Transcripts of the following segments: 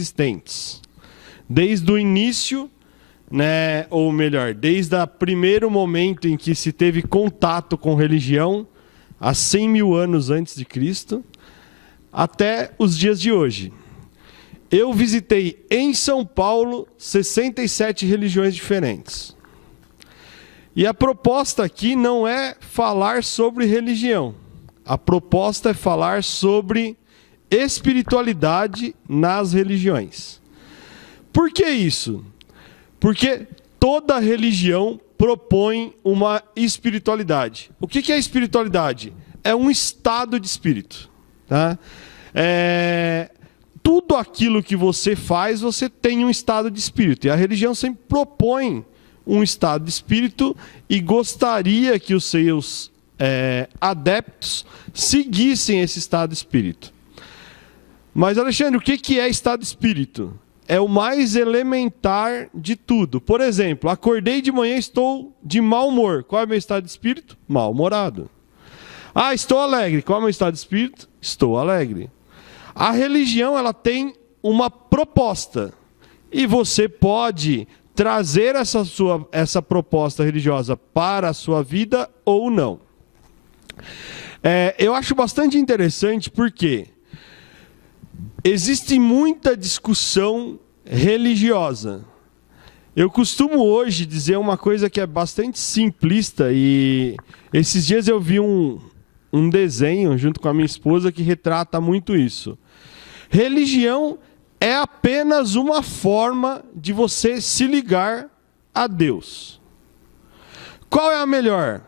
existentes. Desde o início, né, ou melhor, desde o primeiro momento em que se teve contato com religião, há 100 mil anos antes de Cristo, até os dias de hoje. Eu visitei em São Paulo 67 religiões diferentes. E a proposta aqui não é falar sobre religião. A proposta é falar sobre espiritualidade nas religiões. Por que isso? Porque toda religião propõe uma espiritualidade. O que é espiritualidade? É um estado de espírito. Tá? Tudo aquilo que você faz, você tem um estado de espírito. E a religião sempre propõe um estado de espírito e gostaria que os seus adeptos seguissem esse estado de espírito. Mas, Alexandre, o que é estado de espírito? É o mais elementar de tudo. Por exemplo, acordei de manhã e estou de mau humor. Qual é o meu estado de espírito? Mal-humorado. Ah, estou alegre. Qual é o meu estado de espírito? Estou alegre. A religião, ela tem uma proposta. E você pode trazer essa proposta religiosa para a sua vida ou não. Eu acho bastante interessante porque existe muita discussão religiosa. Eu costumo hoje dizer uma coisa que é bastante simplista, e esses dias eu vi um desenho junto com a minha esposa que retrata muito isso. Religião é apenas uma forma de você se ligar a Deus. Qual é a melhor?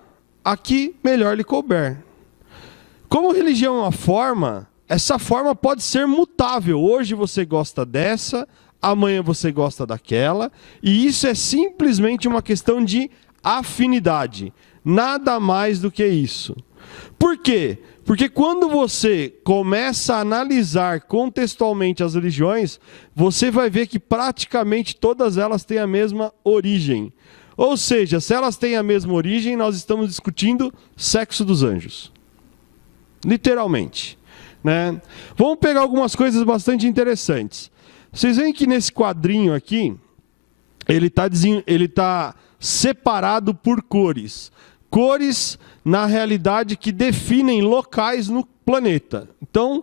Aqui, melhor lhe couber. Como religião é uma forma, essa forma pode ser mutável. Hoje você gosta dessa, amanhã você gosta daquela, e isso é simplesmente uma questão de afinidade. Nada mais do que isso. Por quê? Porque quando você começa a analisar contextualmente as religiões, você vai ver que praticamente todas elas têm a mesma origem. Ou seja, se elas têm a mesma origem, nós estamos discutindo sexo dos anjos. Literalmente. Né? Vamos pegar algumas coisas bastante interessantes. Vocês veem que nesse quadrinho aqui, ele tá separado por cores. Cores, na realidade, que definem locais no planeta. Então,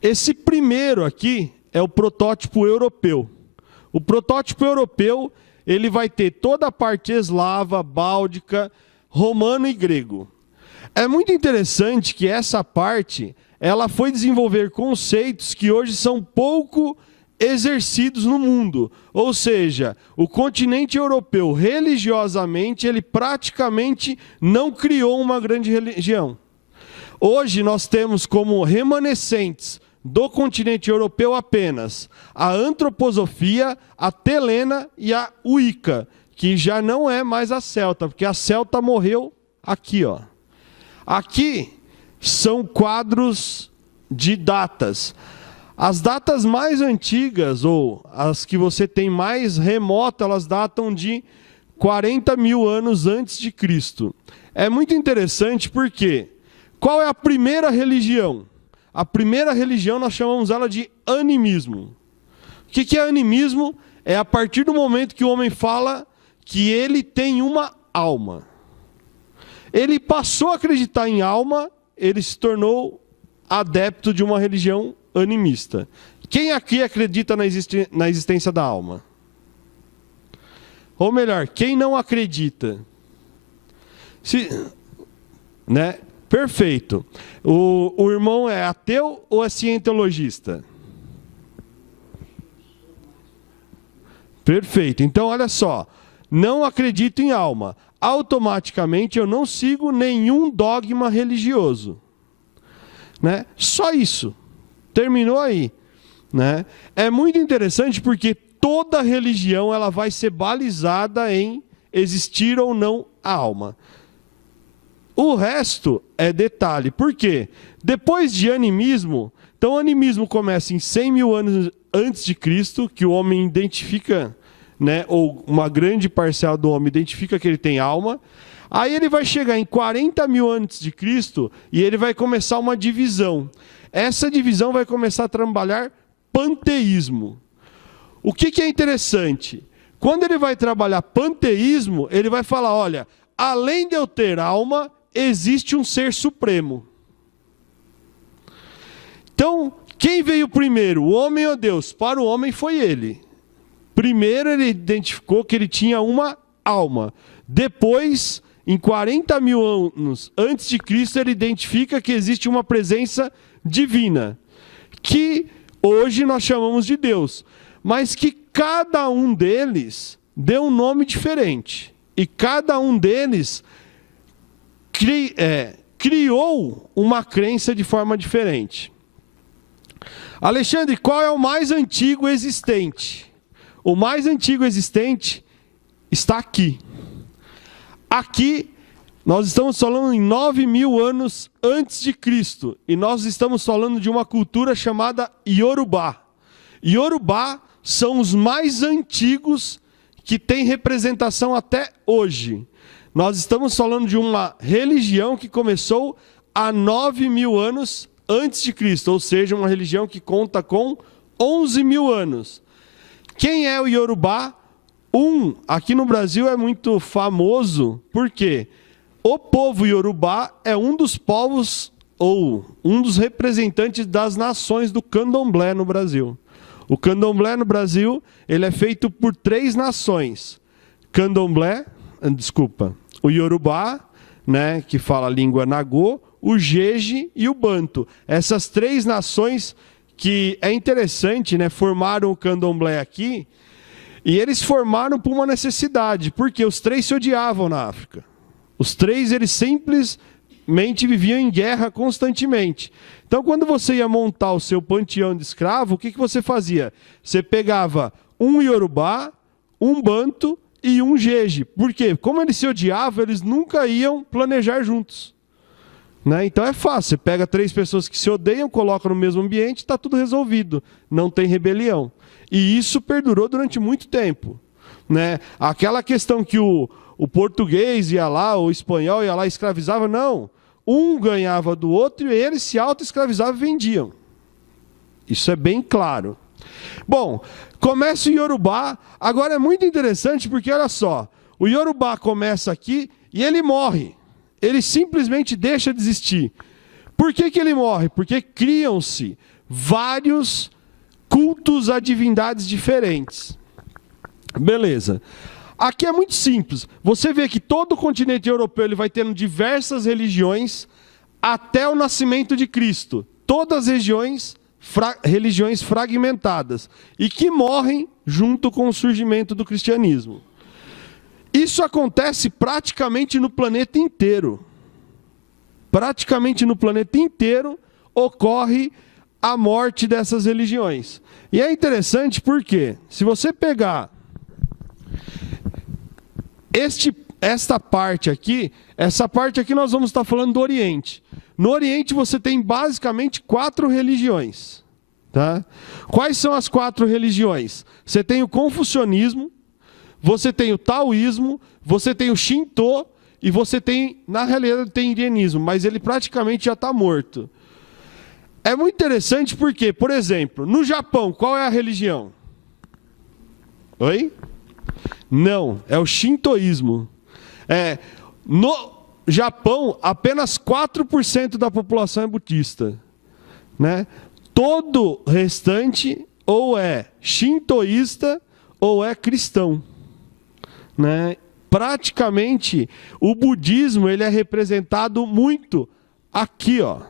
esse primeiro aqui é o protótipo europeu. O protótipo europeu, ele vai ter toda a parte eslava, báltica, romano e grego. É muito interessante que essa parte, ela foi desenvolver conceitos que hoje são pouco exercidos no mundo. Ou seja, o continente europeu, religiosamente, ele praticamente não criou uma grande religião. Hoje nós temos como remanescentes do continente europeu apenas a antroposofia, a telena e a Wicca, que já não é mais a celta, porque a celta morreu aqui, ó. Aqui são quadros de datas. As datas mais antigas, ou as que você tem mais remota, elas datam de 40 mil anos antes de Cristo. É muito interessante porque, qual é a primeira religião? A primeira religião nós chamamos ela de animismo. O que é animismo? É a partir do momento que o homem fala que ele tem uma alma. Ele passou a acreditar em alma, ele se tornou adepto de uma religião animista. Quem aqui acredita na existência da alma? Ou melhor, quem não acredita? Né? Perfeito. O irmão é ateu ou é cientologista? Perfeito. Então, olha só. Não acredito em alma. Automaticamente eu não sigo nenhum dogma religioso. Né? Só isso. Terminou aí. Né? É muito interessante porque toda religião ela vai ser balizada em existir ou não a alma. O resto é detalhe. Por quê? Depois de animismo, então o animismo começa em 100 mil anos antes de Cristo, que o homem identifica, né, ou uma grande parcela do homem identifica que ele tem alma. Aí ele vai chegar em 40 mil antes de Cristo e ele vai começar uma divisão. Essa divisão vai começar a trabalhar panteísmo. o que é interessante? Quando ele vai trabalhar panteísmo, ele vai falar, olha, além de eu ter alma, existe um ser supremo. Então, quem veio primeiro, o homem ou Deus? Para o homem foi ele. Primeiro ele identificou que ele tinha uma alma. Depois, em 40 mil anos antes de Cristo, ele identifica que existe uma presença divina, que hoje nós chamamos de Deus, mas que cada um deles deu um nome diferente. E cada um deles criou uma crença de forma diferente. Alexandre, qual é o mais antigo existente? O mais antigo existente está aqui. Aqui, nós estamos falando em 9 mil anos antes de Cristo. E nós estamos falando de uma cultura chamada Yorubá. Yorubá são os mais antigos que têm representação até hoje. Nós estamos falando de uma religião que começou há 9 mil anos antes de Cristo, ou seja, uma religião que conta com 11 mil anos. Quem é o Yorubá? Aqui no Brasil é muito famoso, porque o povo Yorubá é um dos povos, ou um dos representantes das nações do Candomblé no Brasil. O Candomblé no Brasil, ele é feito por 3 nações. O Yorubá, né, que fala a língua Nagô, o Jeje e o Banto. Essas 3 nações que é interessante, né, formaram o Candomblé aqui, e eles formaram por uma necessidade, porque os 3 se odiavam na África. Os 3, eles simplesmente viviam em guerra constantemente. Então, quando você ia montar o seu panteão de escravo, o que você fazia? Você pegava um Yorubá, um Banto e um Jeje. Por quê? Como eles se odiavam, eles nunca iam planejar juntos. Né? Então é fácil, você pega 3 pessoas que se odeiam, coloca no mesmo ambiente, está tudo resolvido, não tem rebelião. E isso perdurou durante muito tempo. Né? Aquela questão que o português ia lá, o espanhol ia lá e escravizava, não. Um ganhava do outro e eles se auto-escravizavam e vendiam. Isso é bem claro. Bom, começa o Yorubá, agora é muito interessante porque, olha só, o Yorubá começa aqui e ele morre. Ele simplesmente deixa de existir. Por que ele morre? Porque criam-se vários cultos a divindades diferentes. Beleza. Aqui é muito simples. Você vê que todo o continente europeu ele vai tendo diversas religiões até o nascimento de Cristo. Todas as religiões fragmentadas e que morrem junto com o surgimento do cristianismo. Isso acontece praticamente no planeta inteiro. Praticamente no planeta inteiro ocorre a morte dessas religiões. E é interessante porque, se você pegar essa parte aqui nós vamos estar falando do Oriente. No Oriente você tem basicamente 4 religiões. Tá? Quais são as 4 religiões? Você tem o confucionismo, você tem o taoísmo, você tem o Shinto e você tem, na realidade, tem o indianismo, mas ele praticamente já está morto. É muito interessante porque, por exemplo, no Japão, qual é a religião? Oi? Não, é o shintoísmo. No Japão, apenas 4% da população é budista. Né? Todo restante ou é shintoísta ou é cristão. Né? Praticamente, o budismo ele é representado muito aqui, ó.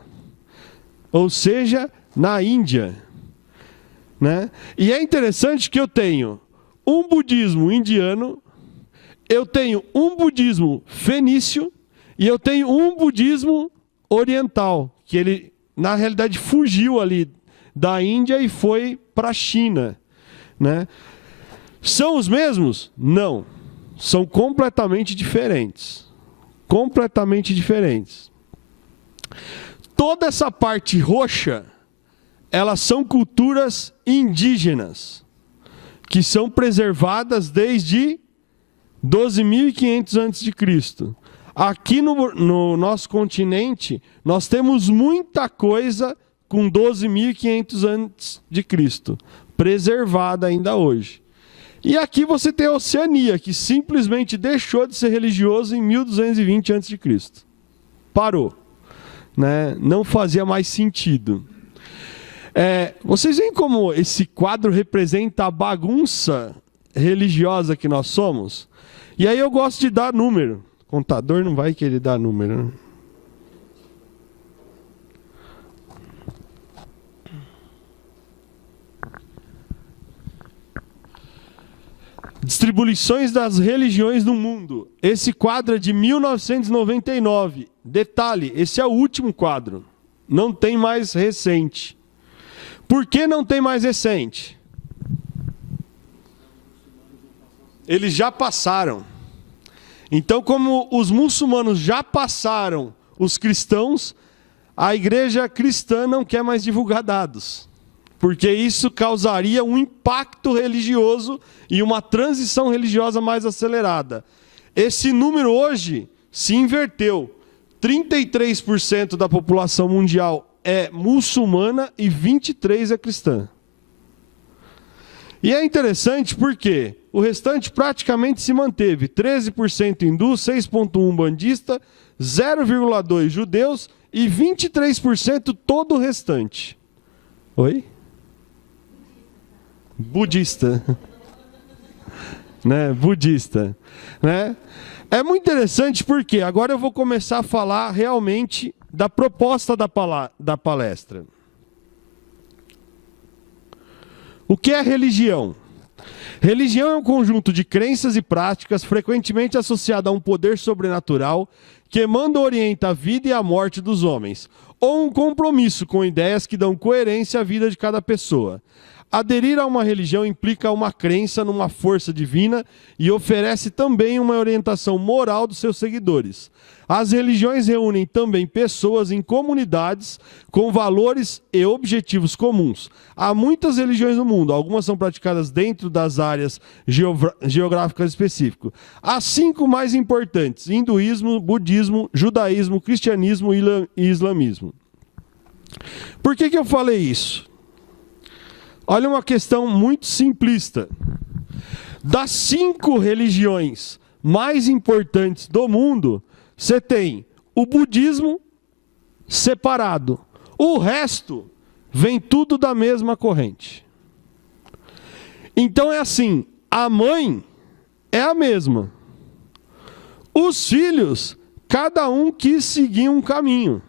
Ou seja, na Índia. Né? E é interessante que eu tenho um budismo indiano, eu tenho um budismo fenício e eu tenho um budismo oriental, que ele, na realidade, fugiu ali da Índia e foi para a China. Né? São os mesmos? Não. São completamente diferentes. Completamente diferentes. Toda essa parte roxa, elas são culturas indígenas, que são preservadas desde 12.500 a.C. Aqui no nosso continente, nós temos muita coisa com 12.500 a.C. preservada ainda hoje. E aqui você tem a Oceania, que simplesmente deixou de ser religioso em 1220 a.C. Parou. Né? Não fazia mais sentido. Vocês veem como esse quadro representa a bagunça religiosa que nós somos? E aí eu gosto de dar número. Contador não vai querer dar número, né? Distribuições das religiões no mundo. Esse quadro é de 1999. Detalhe, esse é o último quadro. Não tem mais recente. Por que não tem mais recente? Eles já passaram. Então, como os muçulmanos já passaram os cristãos, a igreja cristã não quer mais divulgar dados. Porque isso causaria um impacto religioso e uma transição religiosa mais acelerada. Esse número hoje se inverteu. 33% da população mundial é muçulmana e 23% é cristã. E é interessante porque o restante praticamente se manteve. 13% hindu, 6,1% bandista, 0,2% judeus e 23% todo o restante. Oi? Budista. Né? Budista. Né? É muito interessante porque agora eu vou começar a falar realmente da proposta da palestra. O que é religião? Religião é um conjunto de crenças e práticas frequentemente associado a um poder sobrenatural que manda ou orienta a vida e a morte dos homens, ou um compromisso com ideias que dão coerência à vida de cada pessoa. Aderir a uma religião implica uma crença numa força divina e oferece também uma orientação moral dos seus seguidores. As religiões reúnem também pessoas em comunidades com valores e objetivos comuns. Há muitas religiões no mundo, algumas são praticadas dentro das áreas geográficas específicas. As 5 mais importantes: hinduísmo, budismo, judaísmo, cristianismo e islamismo. Por que eu falei isso? Olha uma questão muito simplista. Das 5 religiões mais importantes do mundo, você tem o budismo separado. O resto vem tudo da mesma corrente. Então é assim, a mãe é a mesma. Os filhos, cada um quis seguir um caminho.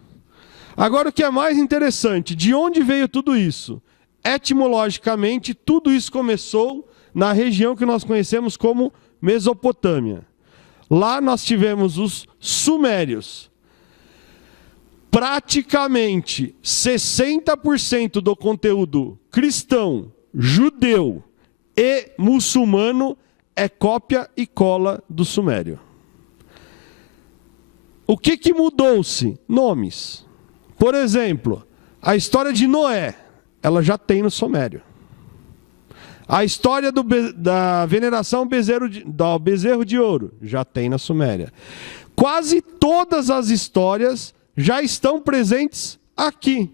Agora o que é mais interessante, de onde veio tudo isso? Etimologicamente, tudo isso começou na região que nós conhecemos como Mesopotâmia. Lá nós tivemos os sumérios. Praticamente 60% do conteúdo cristão, judeu e muçulmano é cópia e cola do sumério. O que mudou-se? Nomes. Por exemplo, a história de Noé, ela já tem no sumério. A história da veneração ao bezerro de ouro já tem na Suméria. Quase todas as histórias já estão presentes aqui.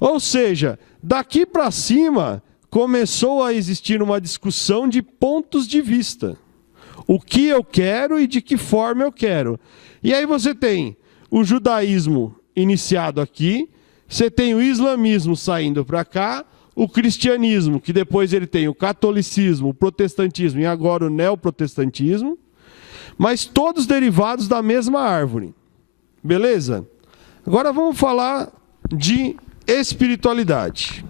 Ou seja, daqui para cima começou a existir uma discussão de pontos de vista. O que eu quero e de que forma eu quero. E aí você tem o judaísmo iniciado aqui, você tem o islamismo saindo para cá, o cristianismo, que depois ele tem o catolicismo, o protestantismo e agora o neoprotestantismo, mas todos derivados da mesma árvore. Beleza? Agora vamos falar de espiritualidade.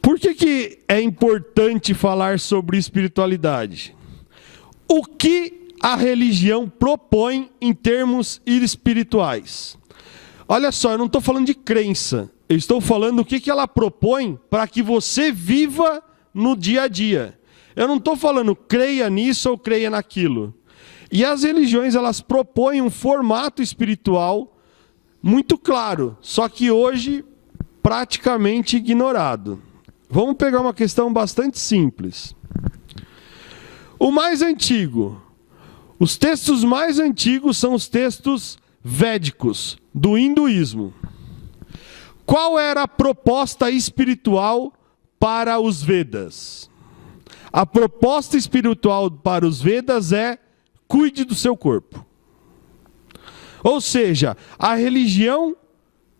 Por que é importante falar sobre espiritualidade? O que a religião propõe em termos espirituais? Olha só, eu não estou falando de crença. Eu estou falando o que ela propõe para que você viva no dia a dia. Eu não estou falando creia nisso ou creia naquilo. E as religiões, elas propõem um formato espiritual muito claro, só que hoje praticamente ignorado. Vamos pegar uma questão bastante simples. O mais antigo. Os textos mais antigos são os textos védicos, do hinduísmo. Qual era a proposta espiritual para os Vedas? A proposta espiritual para os Vedas é: cuide do seu corpo. Ou seja, a religião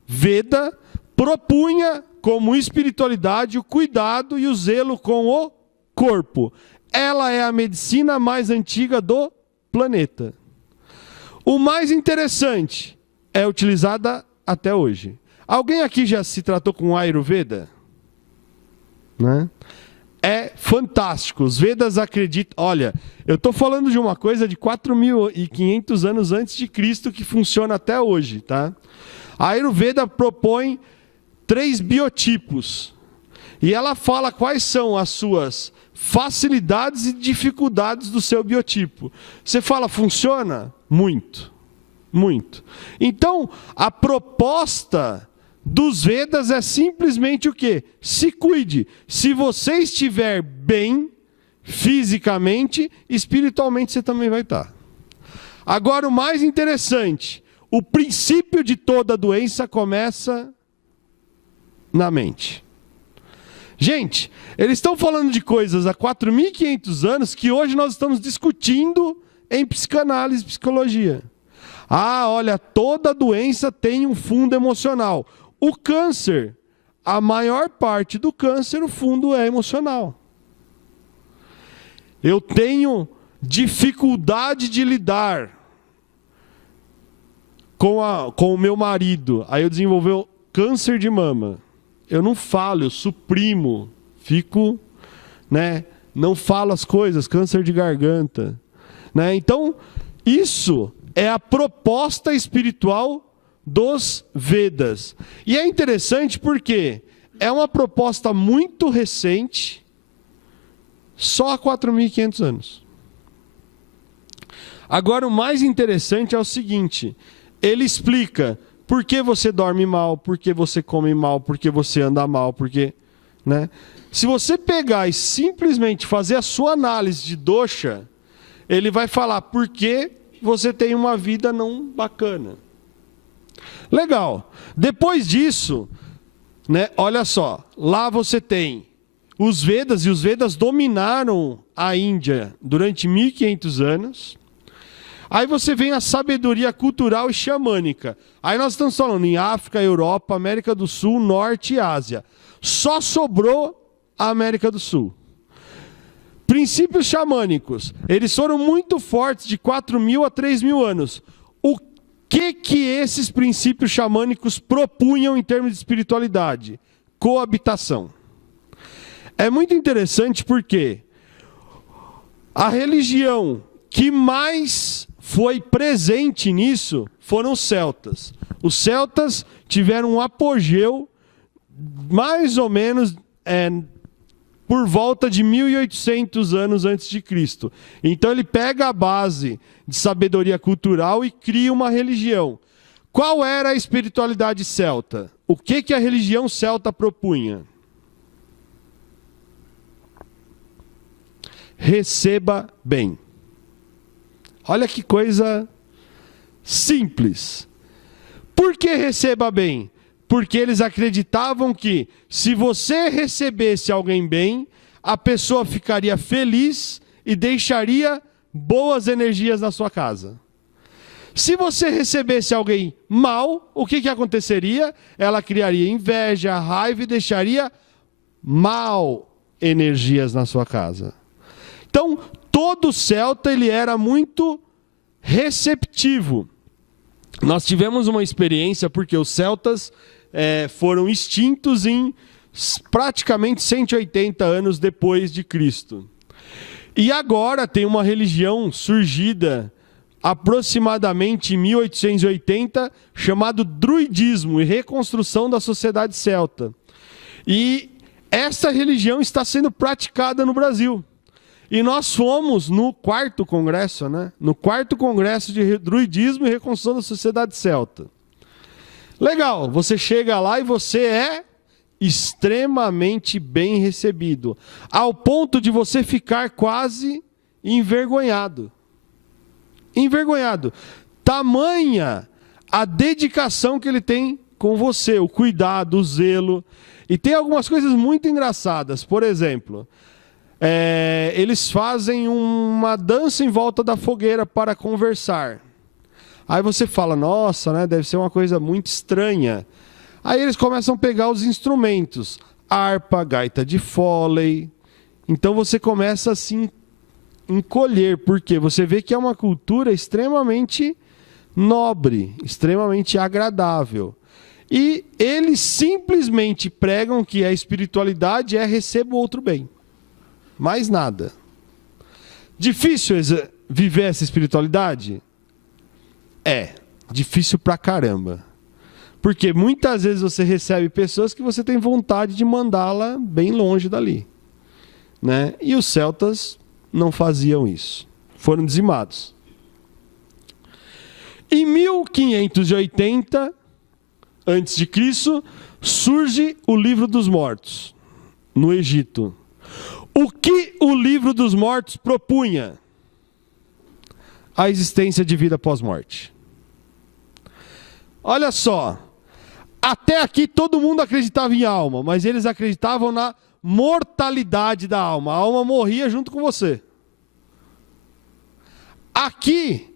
Veda propunha como espiritualidade o cuidado e o zelo com o corpo. Ela é a medicina mais antiga do planeta. O mais interessante, é utilizada até hoje. Alguém aqui já se tratou com Ayurveda? Né? É fantástico. Os Vedas acreditam... Olha, eu estou falando de uma coisa de 4.500 anos antes de Cristo que funciona até hoje. Tá? A Ayurveda propõe 3 biotipos. E ela fala quais são as suas facilidades e dificuldades do seu biotipo. Você fala, funciona? Muito. Muito. Então, a proposta dos Vedas é simplesmente o quê? Se cuide. Se você estiver bem, fisicamente, espiritualmente você também vai estar. Agora, o mais interessante, o princípio de toda doença começa na mente. Gente, eles estão falando de coisas há 4.500 anos que hoje nós estamos discutindo em psicanálise e psicologia. Ah, olha, toda doença tem um fundo emocional. O câncer, a maior parte do câncer, o fundo é emocional. Eu tenho dificuldade de lidar com o meu marido. Aí eu desenvolvi câncer de mama. Eu não falo, eu suprimo. Fico, né? Não falo as coisas, câncer de garganta. Né? Então, isso é a proposta espiritual dos Vedas. E é interessante porque é uma proposta muito recente, só há 4.500 anos. Agora, o mais interessante é o seguinte, ele explica por que você dorme mal, por que você come mal, por que você anda mal, porque, né? Se você pegar e simplesmente fazer a sua análise de dosha, ele vai falar por que você tem uma vida não bacana. Legal. Depois disso, né, olha só, lá você tem os Vedas, e os Vedas dominaram a Índia durante 1.500 anos. Aí você vem a sabedoria cultural e xamânica. Aí nós estamos falando em África, Europa, América do Sul, Norte e Ásia. Só sobrou a América do Sul. Princípios xamânicos. Eles foram muito fortes de 4.000 a 3.000 anos. O que esses princípios xamânicos propunham em termos de espiritualidade? Coabitação. É muito interessante porque a religião que mais foi presente nisso foram os celtas. Os celtas tiveram um apogeu mais ou menos por volta de 1.800 anos antes de Cristo. Então ele pega a base de sabedoria cultural e cria uma religião. Qual era a espiritualidade celta? O que a religião celta propunha? Receba bem. Olha que coisa simples. Por que receba bem? Porque eles acreditavam que se você recebesse alguém bem, a pessoa ficaria feliz e deixaria boas energias na sua casa. Se você recebesse alguém mal, o que aconteceria? Ela criaria inveja, raiva e deixaria mal energias na sua casa. Então, todo celta ele era muito receptivo. Nós tivemos uma experiência porque os celtas foram extintos em praticamente 180 anos depois de Cristo. E agora tem uma religião surgida aproximadamente em 1880, chamado druidismo e reconstrução da sociedade celta. E essa religião está sendo praticada no Brasil. E nós fomos no 4º congresso, né? No 4º congresso de druidismo e reconstrução da sociedade celta. Legal, você chega lá e você é extremamente bem recebido, ao ponto de você ficar quase envergonhado. envergonhado. Tamanha a dedicação que ele tem com você, o cuidado, o zelo. E tem algumas coisas muito engraçadas. Por exemplo, eles fazem uma dança em volta da fogueira para conversar. Aí você fala, nossa, né, deve ser uma coisa muito estranha. Aí eles começam a pegar os instrumentos, harpa, gaita de Foley. Então você começa a se encolher, porque você vê que é uma cultura extremamente nobre, extremamente agradável. E eles simplesmente pregam que a espiritualidade é receba o outro bem. Mais nada. Difícil viver essa espiritualidade? É. Difícil pra caramba. Porque muitas vezes você recebe pessoas que você tem vontade de mandá-la bem longe dali. Né? E os celtas não faziam isso. Foram dizimados. Em 1580 a.C., surge o Livro dos Mortos, no Egito. O que o Livro dos Mortos propunha? A existência de vida pós-morte. Olha só, até aqui todo mundo acreditava em alma, mas eles acreditavam na mortalidade da alma. A alma morria junto com você. Aqui,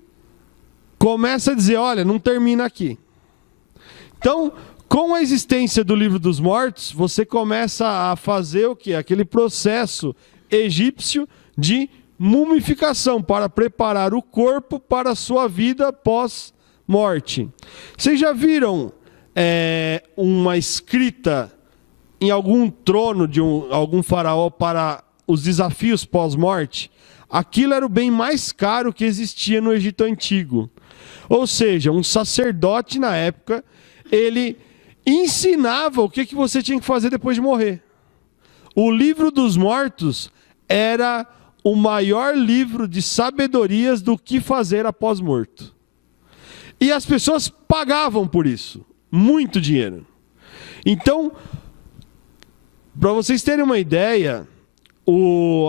começa a dizer, olha, não termina aqui. Então, com a existência do Livro dos Mortos, você começa a fazer o quê? Aquele processo egípcio de mumificação para preparar o corpo para a sua vida pós-morte. Vocês já viram uma escrita em algum trono de algum faraó para os desafios pós-morte? Aquilo era o bem mais caro que existia no Egito Antigo. Ou seja, um sacerdote na época, ele ensinava o que você tinha que fazer depois de morrer. O Livro dos Mortos era o maior livro de sabedorias do que fazer após morto. E as pessoas pagavam por isso, muito dinheiro. Então, para vocês terem uma ideia,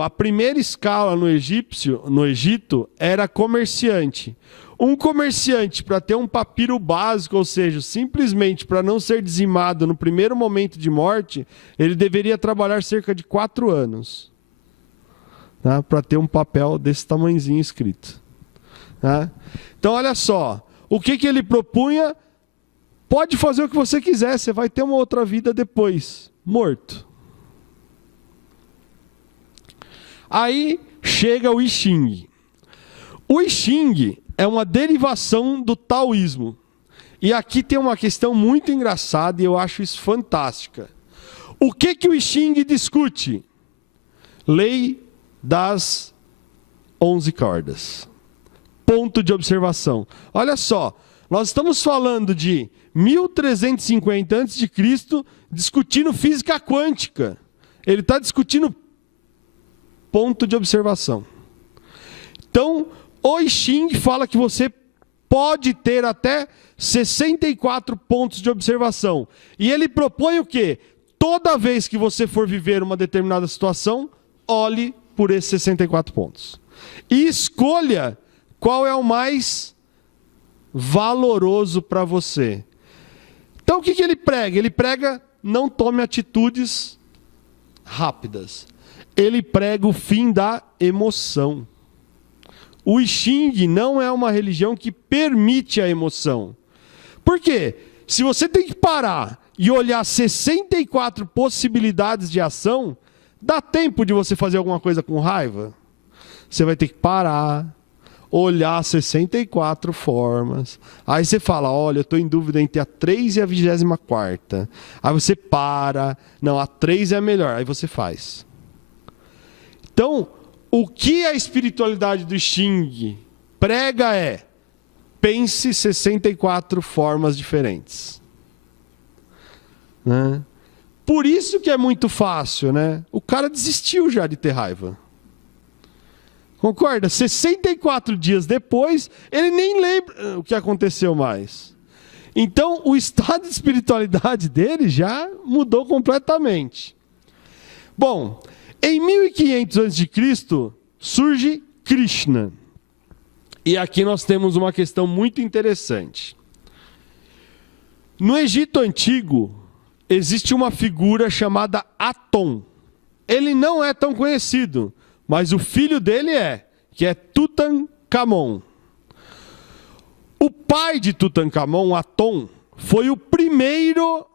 a primeira escala no Egito era comerciante. Um comerciante, para ter um papiro básico, ou seja, simplesmente para não ser dizimado no primeiro momento de morte, ele deveria trabalhar cerca de 4 anos. Tá? Para ter um papel desse tamanhozinho escrito. Tá? Então, olha só. O que ele propunha? Pode fazer o que você quiser, você vai ter uma outra vida depois. Morto. Aí chega o I Ching. O I Ching é uma derivação do taoísmo. E aqui tem uma questão muito engraçada e eu acho isso fantástica. O que o I Ching discute? Lei das 11 cordas. Ponto de observação. Olha só, nós estamos falando de 1350 a.C. discutindo física quântica. Ele está discutindo ponto de observação. Então, o I Ching fala que você pode ter até 64 pontos de observação. E ele propõe o quê? Toda vez que você for viver uma determinada situação, olhe por esses 64 pontos. E escolha qual é o mais valoroso para você. Então, o que ele prega? Ele prega, não tome atitudes rápidas. Ele prega o fim da emoção. O I Ching não é uma religião que permite a emoção. Por quê? Se você tem que parar e olhar 64 possibilidades de ação, dá tempo de você fazer alguma coisa com raiva? Você vai ter que parar, olhar 64 formas. Aí você fala, olha, eu estou em dúvida entre a 3 e a 24ª. Aí você para, não, a 3 é a melhor. Aí você faz. Então, o que a espiritualidade do Xing prega é: pense 64 formas diferentes. Né? Por isso que é muito fácil, né? O cara desistiu já de ter raiva. Concorda? 64 dias depois, ele nem lembra o que aconteceu mais. Então, o estado de espiritualidade dele já mudou completamente. Bom, em 1500 a.C., surge Krishna. E aqui nós temos uma questão muito interessante. No Egito Antigo, existe uma figura chamada Atom. Ele não é tão conhecido, mas o filho dele que é Tutankhamon. O pai de Tutankhamon, Atom, foi o primeiro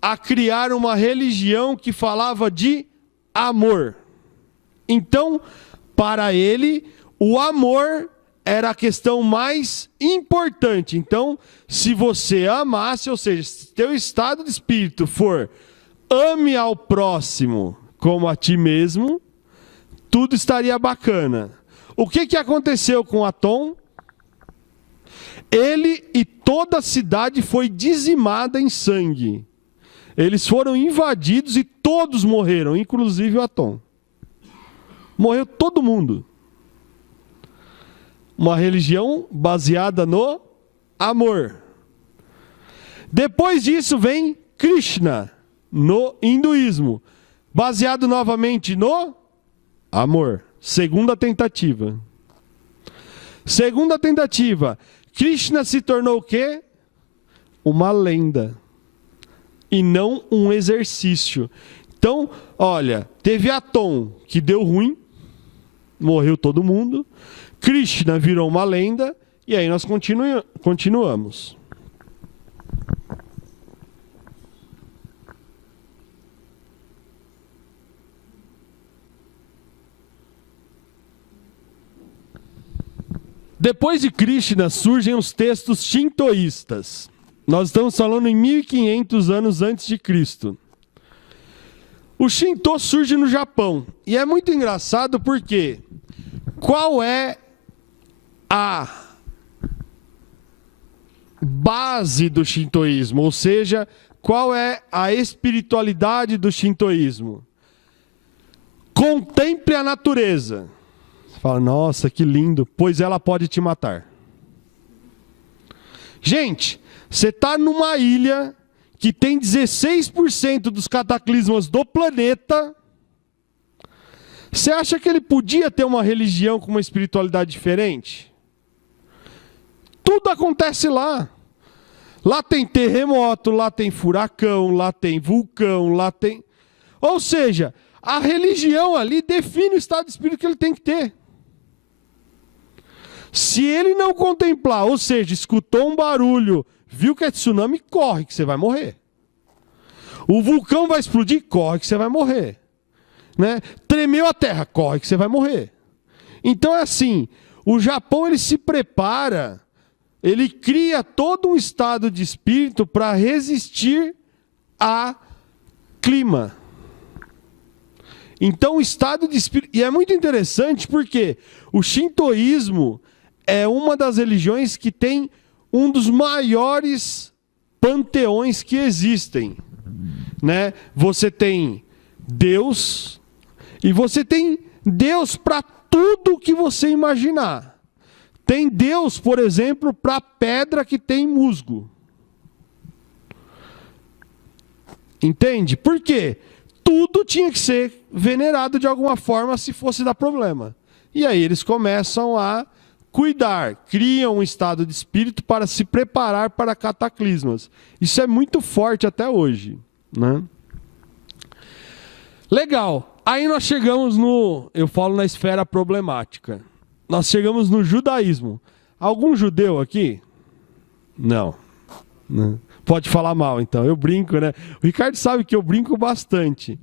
a criar uma religião que falava de amor. Então, para ele, o amor era a questão mais importante. Então, se você amasse, ou seja, se teu estado de espírito for ame ao próximo como a ti mesmo, tudo estaria bacana. O que aconteceu com Atom? Ele e toda a cidade foi dizimada em sangue. Eles foram invadidos e todos morreram, inclusive o Atom. Morreu todo mundo. Uma religião baseada no amor. Depois disso vem Krishna, no hinduísmo, baseado novamente no amor. Segunda tentativa. Krishna se tornou o quê? Uma lenda. E não um exercício. Então, olha, teve Atom, que deu ruim, morreu todo mundo. Krishna virou uma lenda, e aí nós continuamos. Depois de Krishna surgem os textos shintoístas. Nós estamos falando em 1500 anos antes de Cristo. O Shinto surge no Japão. E é muito engraçado porque qual é a base do shintoísmo? Ou seja, qual é a espiritualidade do shintoísmo? Contemple a natureza. Você fala, nossa, que lindo, pois ela pode te matar. Gente, você está numa ilha que tem 16% dos cataclismas do planeta. Você acha que ele podia ter uma religião com uma espiritualidade diferente? Tudo acontece lá. Lá tem terremoto, lá tem furacão, lá tem vulcão, lá tem... Ou seja, a religião ali define o estado de espírito que ele tem que ter. Se ele não contemplar, ou seja, escutou um barulho, viu que é tsunami, corre que você vai morrer. O vulcão vai explodir, corre que você vai morrer. Né? Tremeu a terra, corre que você vai morrer. Então é assim, o Japão ele se prepara, ele cria todo um estado de espírito para resistir a clima. Então o estado de espírito... E é muito interessante porque o shintoísmo é uma das religiões que tem um dos maiores panteões que existem. Né? Você tem Deus, e você tem Deus para tudo que você imaginar. Tem Deus, por exemplo, para a pedra que tem musgo. Entende? Por quê? Tudo tinha que ser venerado de alguma forma se fosse dar problema. E aí eles começam a cuidar, criam um estado de espírito para se preparar para cataclismas. Isso é muito forte até hoje. Né? Legal. Aí nós chegamos eu falo na esfera problemática. Nós chegamos no judaísmo. Algum judeu aqui? Não. Pode falar mal, então. Eu brinco, né? O Ricardo sabe que eu brinco bastante.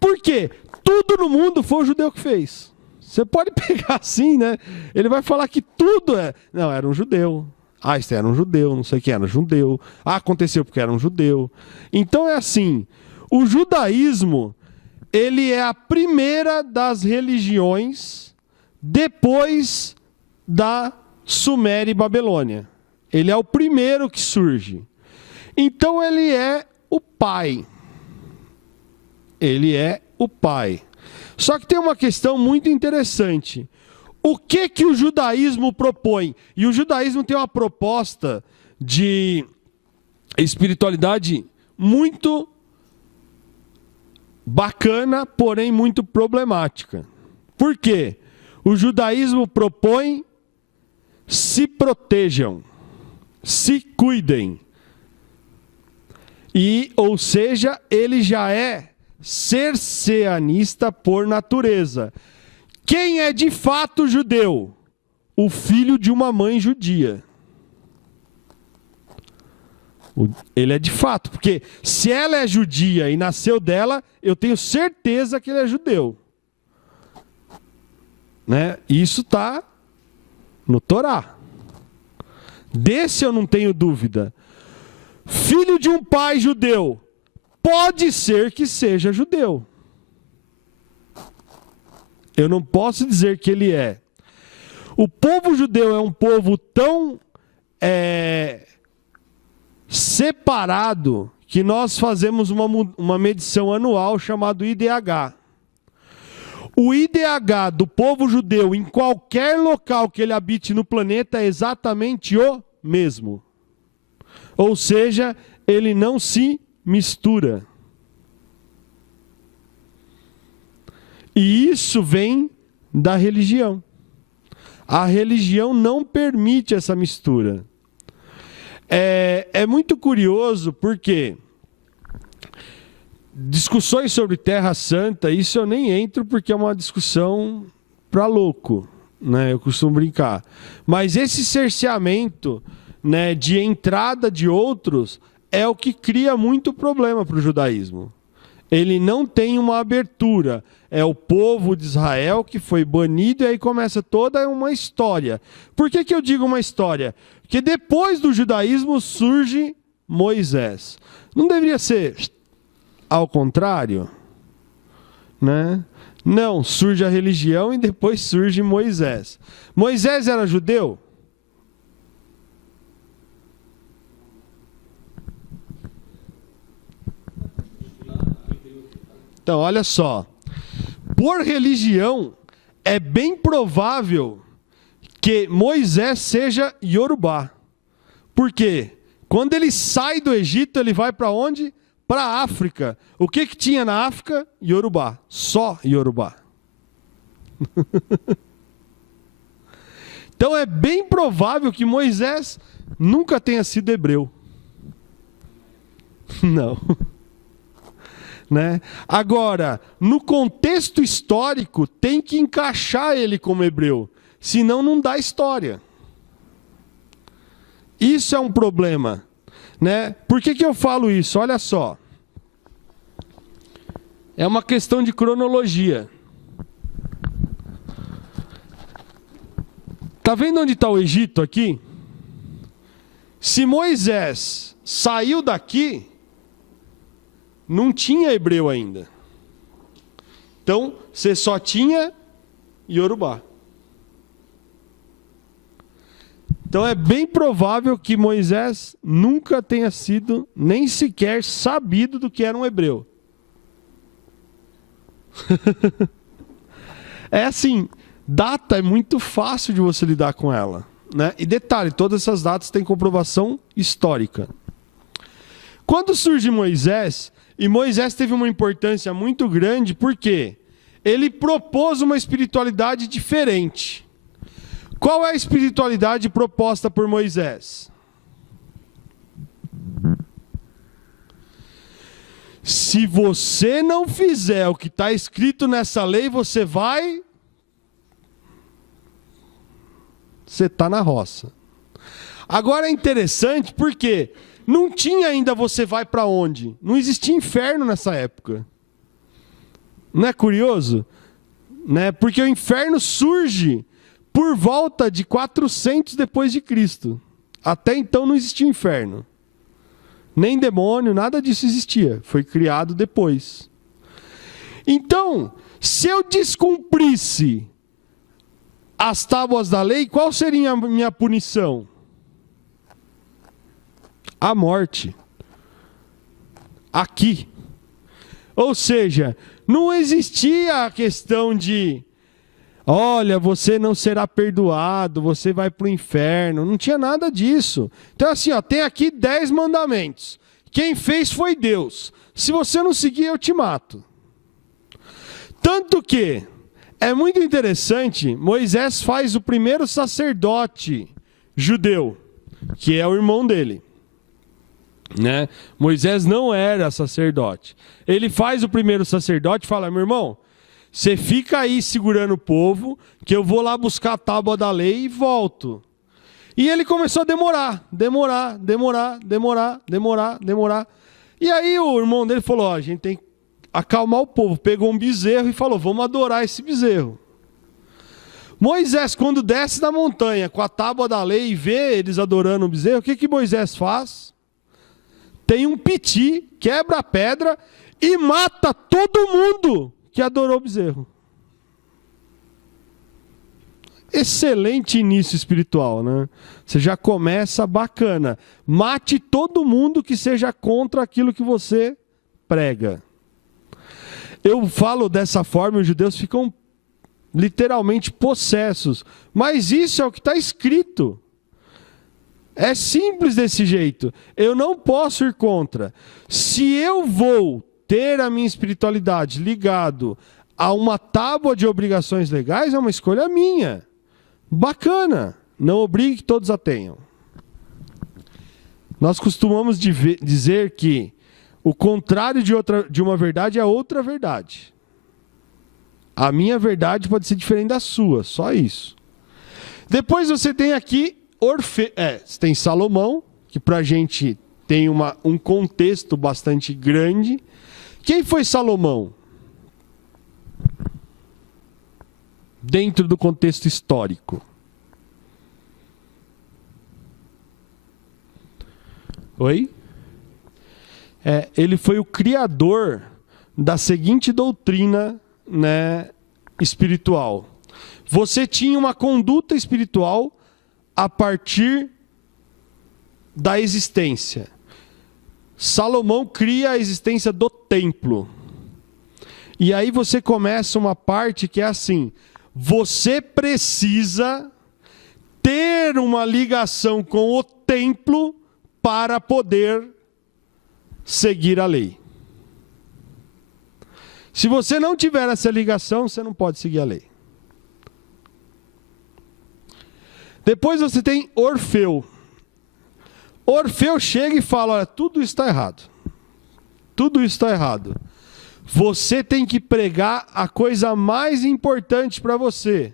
Por quê? Tudo no mundo foi o judeu que fez. Você pode pegar assim, né? Ele vai falar que tudo é... Não, era um judeu. Ah, isso era um judeu, não sei quem era um judeu. Ah, aconteceu porque era um judeu. Então é assim, o judaísmo, ele é a primeira das religiões depois da Suméria e Babilônia. Ele é o primeiro que surge. Então ele é o pai. Ele é o pai. Só que tem uma questão muito interessante. O que o judaísmo propõe? E o judaísmo tem uma proposta de espiritualidade muito bacana, porém muito problemática. Por quê? o judaísmo propõe: se protejam, se cuidem. Ou seja, ele já é cerceanista por natureza. Quem é de fato judeu? O filho de uma mãe judia. Ele é de fato, porque se ela é judia e nasceu dela, eu tenho certeza que ele é judeu. Né? Isso está no Torá. Desse eu não tenho dúvida. Filho de um pai judeu, pode ser que seja judeu. Eu não posso dizer que ele é. O povo judeu é um povo tão separado que nós fazemos uma medição anual chamada IDH. O IDH do povo judeu em qualquer local que ele habite no planeta é exatamente o mesmo. Ou seja, ele não se mistura. E isso vem da religião. A religião não permite essa mistura. É muito curioso porque discussões sobre Terra Santa, isso eu nem entro porque é uma discussão para louco, né? Eu costumo brincar. Mas esse cerceamento, né, de entrada de outros é o que cria muito problema para o judaísmo. Ele não tem uma abertura. É o povo de Israel que foi banido e aí começa toda uma história. Por que eu digo uma história? Porque depois do judaísmo surge Moisés. Não deveria ser ao contrário? Né? Não, surge a religião e depois surge Moisés. Moisés era judeu? Então, olha só. Por religião, é bem provável que Moisés seja Yorubá. Por quê? Quando ele sai do Egito, ele vai para onde? Para a África. O que tinha na África? Yorubá. Só Yorubá. Então é bem provável que Moisés nunca tenha sido hebreu. Não. Né? Agora, no contexto histórico, tem que encaixar ele como hebreu. Senão não dá história. Isso é um problema. Né? Por que eu falo isso? Olha só. É uma questão de cronologia. Está vendo onde está o Egito aqui? Se Moisés saiu daqui, não tinha hebreu ainda. Então, você só tinha Yorubá. Então é bem provável que Moisés nunca tenha sido, nem sequer sabido do que era um hebreu. É assim, data é muito fácil de você lidar com ela. Né? E detalhe, todas essas datas têm comprovação histórica. Quando surge Moisés, e Moisés teve uma importância muito grande, porque ele propôs uma espiritualidade diferente. Qual é a espiritualidade proposta por Moisés? Se você não fizer o que está escrito nessa lei, você está na roça. Agora é interessante porque não tinha ainda você vai para onde. Não existia inferno nessa época. Não é curioso? Né? Porque o inferno surge por volta de 400 depois de Cristo. Até então não existia inferno. Nem demônio, nada disso existia. Foi criado depois. Então, se eu descumprisse as tábuas da lei, qual seria a minha punição? A morte. Aqui. Ou seja, não existia a questão de olha, você não será perdoado, você vai para o inferno. Não tinha nada disso. Então assim, tem aqui 10 mandamentos. Quem fez foi Deus. Se você não seguir, eu te mato. Tanto que É muito interessante, Moisés faz o primeiro sacerdote judeu, que é o irmão dele. Né? Moisés não era sacerdote. Ele faz o primeiro sacerdote e fala: meu irmão, você fica aí segurando o povo, que eu vou lá buscar a tábua da lei e volto. E ele começou a demorar. E aí o irmão dele falou: ó, a gente tem que acalmar o povo. Pegou um bezerro e falou: vamos adorar esse bezerro. Moisés, quando desce da montanha com a tábua da lei e vê eles adorando o bezerro, o que Moisés faz? Tem um piti, quebra a pedra e mata todo mundo que adorou o bezerro. Excelente início espiritual, né? Você já começa bacana. Mate todo mundo que seja contra aquilo que você prega. Eu falo dessa forma, os judeus ficam literalmente possessos. Mas isso é o que está escrito. É simples desse jeito. Eu não posso ir contra. Se eu vou ter a minha espiritualidade ligado a uma tábua de obrigações legais, é uma escolha minha. Bacana. Não obrigue que todos a tenham. Nós costumamos dizer que o contrário de uma verdade é outra verdade. A minha verdade pode ser diferente da sua, só isso. Depois você tem aqui você tem Salomão, que para a gente tem um contexto bastante grande. Quem foi Salomão? Dentro do contexto histórico. Oi? Ele foi o criador da seguinte doutrina, né, espiritual. Você tinha uma conduta espiritual a partir da existência. Salomão cria a existência do templo. E aí você começa uma parte que é assim: você precisa ter uma ligação com o templo para poder seguir a lei. Se você não tiver essa ligação, você não pode seguir a lei. Depois você tem Orfeu. Orfeu chega e fala: olha, tudo está errado. Tudo está errado. Você tem que pregar a coisa mais importante para você,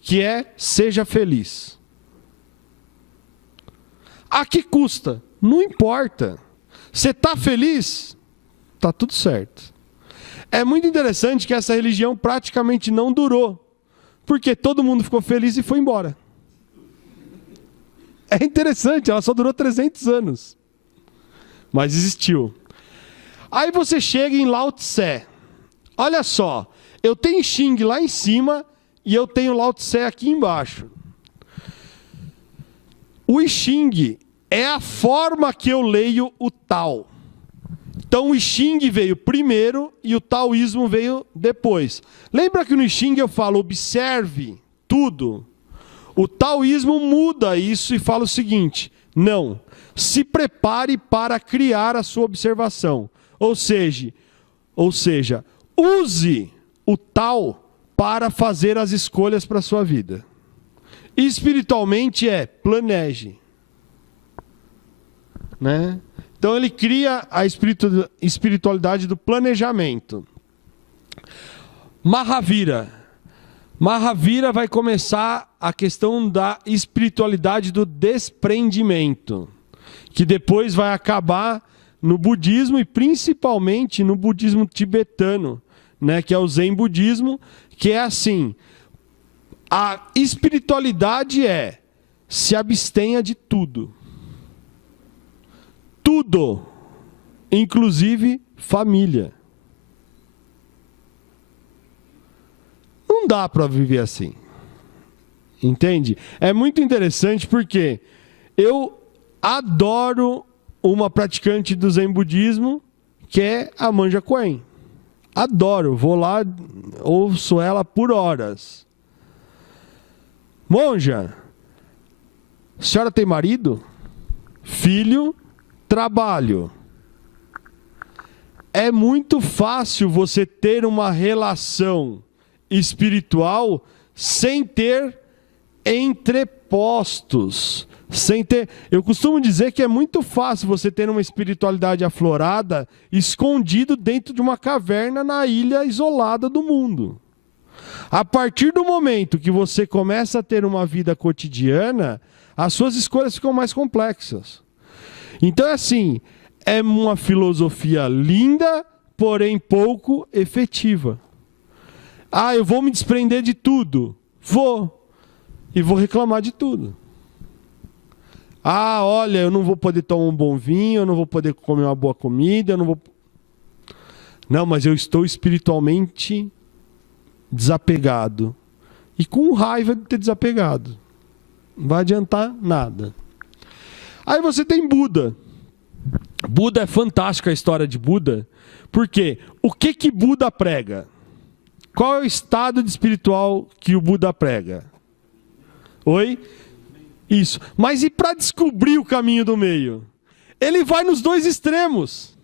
que é: seja feliz. A que custa? Não importa. Você está feliz? Está tudo certo. É muito interessante que essa religião praticamente não durou, porque todo mundo ficou feliz e foi embora. É interessante, ela só durou 300 anos. Mas existiu. Aí você chega em Lao Tse. Olha só, eu tenho Xing lá em cima e eu tenho Lao Tse aqui embaixo. O I Ching é a forma que eu leio o Tao. Então o I Ching veio primeiro e o taoísmo veio depois. Lembra que no I Ching eu falo: observe tudo? O taoísmo muda isso e fala o seguinte: não, se prepare para criar a sua observação. Ou seja, use o Tao para fazer as escolhas para a sua vida. Espiritualmente planeje. Né? Então ele cria a espiritualidade do planejamento. Mahavira vai começar a questão da espiritualidade do desprendimento, que depois vai acabar no budismo e principalmente no budismo tibetano, né, que é o Zen budismo, que é assim: a espiritualidade se abstenha de tudo. Tudo, inclusive família. Não dá para viver assim. Entende? É muito interessante porque eu adoro uma praticante do Zen budismo, que é a Manja Coen. Adoro, vou lá, ouço ela por horas. Monja, a senhora tem marido? Filho? Trabalho? É muito fácil você ter uma relação espiritual sem ter entrepostos. Eu costumo dizer que é muito fácil você ter uma espiritualidade aflorada escondido dentro de uma caverna na ilha isolada do mundo. A partir do momento que você começa a ter uma vida cotidiana, as suas escolhas ficam mais complexas. Então é assim, é uma filosofia linda, porém pouco efetiva. Ah, eu vou me desprender de tudo. Vou. E vou reclamar de tudo. Ah, olha, eu não vou poder tomar um bom vinho, eu não vou poder comer uma boa comida, eu não vou... Não, mas eu estou espiritualmente desapegado. E com raiva de ter desapegado. Não vai adiantar nada. Aí você tem Buda. Buda é fantástica a história de Buda. Por quê? O que Buda prega? Qual é o estado de espiritual que o Buda prega? Oi? Isso. Mas e para descobrir o caminho do meio? Ele vai nos dois extremos.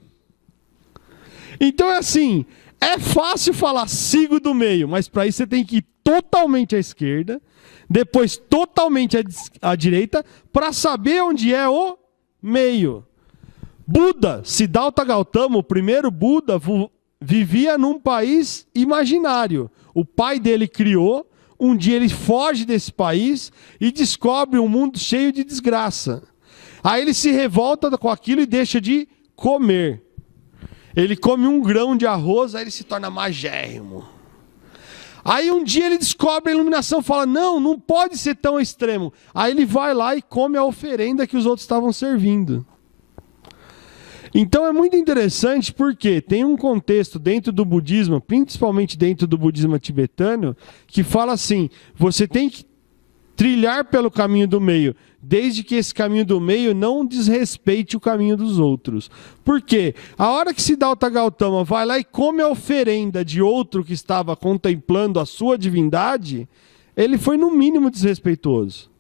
Então é assim, é fácil falar sigo do meio, mas para isso você tem que ir totalmente à esquerda, depois totalmente à direita, para saber onde é o meio. Buda, Siddhartha Gautama, o primeiro Buda, vivia num país imaginário. O pai dele criou. Um dia ele foge desse país e descobre um mundo cheio de desgraça. Aí ele se revolta com aquilo e deixa de comer. Ele come um grão de arroz, aí ele se torna magérrimo. Aí um dia ele descobre a iluminação, fala, não pode ser tão extremo. Aí ele vai lá e come a oferenda que os outros estavam servindo. Então é muito interessante porque tem um contexto dentro do budismo, principalmente dentro do budismo tibetano, que fala assim, você tem que trilhar pelo caminho do meio, desde que esse caminho do meio não desrespeite o caminho dos outros. Por quê? A hora que Siddhartha Gautama vai lá e come a oferenda de outro que estava contemplando a sua divindade, ele foi no mínimo desrespeitoso.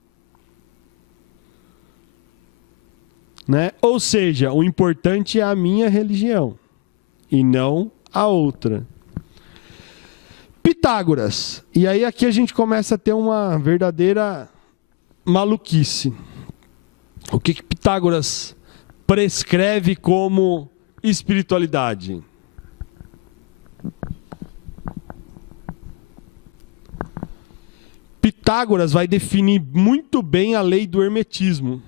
Né? Ou seja, o importante é a minha religião e não a outra. Pitágoras. E aí aqui a gente começa a ter uma verdadeira maluquice. O que Pitágoras prescreve como espiritualidade? Pitágoras vai definir muito bem a lei do hermetismo.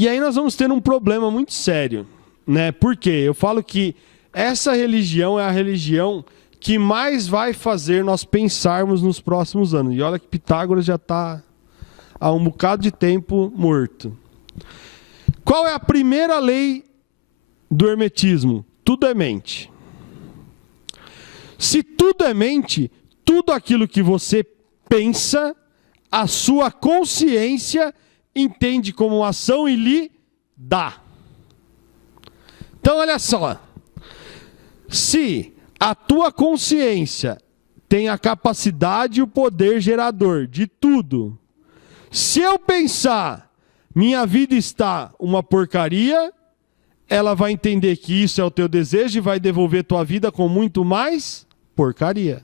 E aí nós vamos ter um problema muito sério, né? Por quê? Eu falo que essa religião é a religião que mais vai fazer nós pensarmos nos próximos anos. E olha que Pitágoras já está há um bocado de tempo morto. Qual é a primeira lei do hermetismo? Tudo é mente. Se tudo é mente, tudo aquilo que você pensa, a sua consciência entende como ação e lhe dá. Então olha só, se a tua consciência tem a capacidade e o poder gerador de tudo, se eu pensar, minha vida está uma porcaria, ela vai entender que isso é o teu desejo e vai devolver tua vida com muito mais porcaria.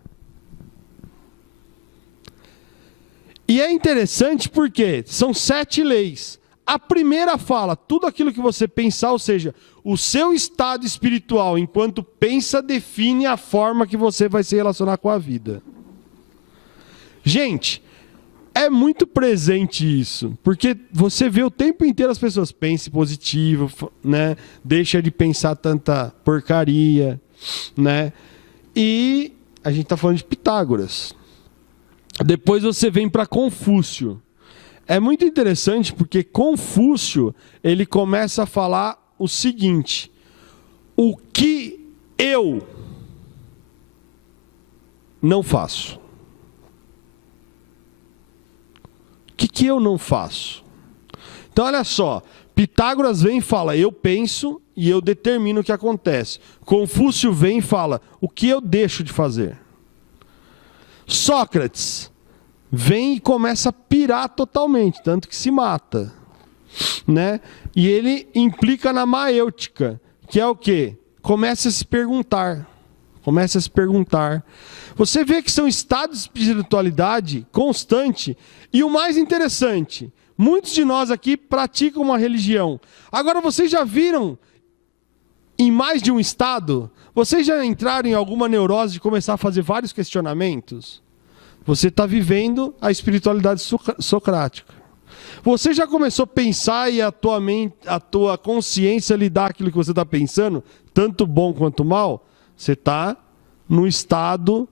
E é interessante porque são 7 leis. A primeira fala, tudo aquilo que você pensar, ou seja, o seu estado espiritual, enquanto pensa, define a forma que você vai se relacionar com a vida. Gente, é muito presente isso, porque você vê o tempo inteiro as pessoas, pense positivo, né? Deixa de pensar tanta porcaria, né? E a gente está falando de Pitágoras. Depois você vem para Confúcio. É muito interessante porque Confúcio, ele começa a falar o seguinte: o que eu não faço? O que eu não faço? Então olha só, Pitágoras vem e fala, eu penso e eu determino o que acontece. Confúcio vem e fala, o que eu deixo de fazer? Sócrates vem e começa a pirar totalmente, tanto que se mata, né? E ele implica na maêutica, que é o quê? Começa a se perguntar, Comece a se perguntar. Você vê que são estados de espiritualidade constante. E o mais interessante, muitos de nós aqui praticam uma religião. Agora, vocês já viram em mais de um estado? Vocês já entraram em alguma neurose de começar a fazer vários questionamentos? Você está vivendo a espiritualidade socrática. Você já começou a pensar e a tua consciência lidar aquilo que você está pensando, tanto bom quanto mal? Você está no estado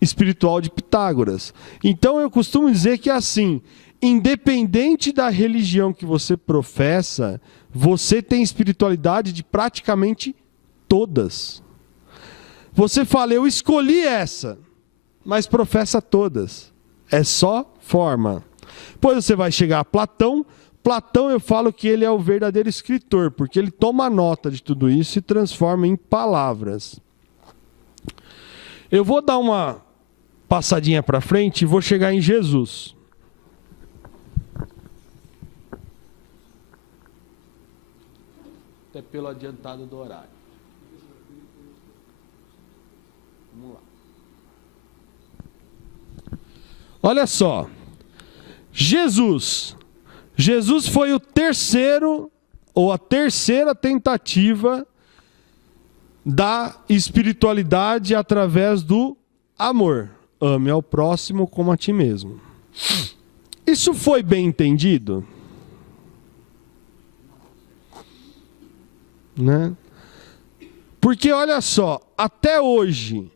espiritual de Pitágoras. Então eu costumo dizer que é assim, independente da religião que você professa, você tem espiritualidade de praticamente todas. Você fala, eu escolhi essa, mas professa todas. É só forma. Depois você vai chegar a Platão. Platão, eu falo que ele é o verdadeiro escritor, porque ele toma nota de tudo isso e transforma em palavras. Eu vou dar uma passadinha para frente e vou chegar em Jesus. Até pelo adiantado do horário. Vamos lá. Olha só. Jesus foi o terceiro, ou a terceira tentativa da espiritualidade através do amor. Ame ao próximo como a ti mesmo. Isso foi bem entendido? Né? Porque olha só, até hoje,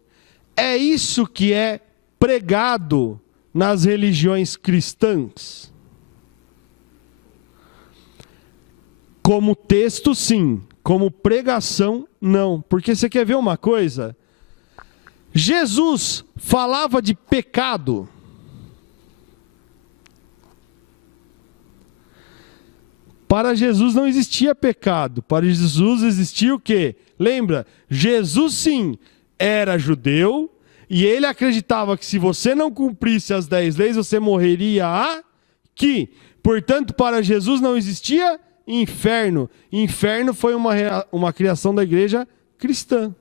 é isso que é pregado nas religiões cristãs. Como texto, sim. Como pregação, não. Porque você quer ver uma coisa? Jesus falava de pecado. Para Jesus não existia pecado. Para Jesus existia o quê? Lembra? Jesus, sim, era judeu. E ele acreditava que se você não cumprisse as 10 leis, você morreria aqui. Portanto, para Jesus não existia inferno. Inferno foi uma criação da igreja cristã.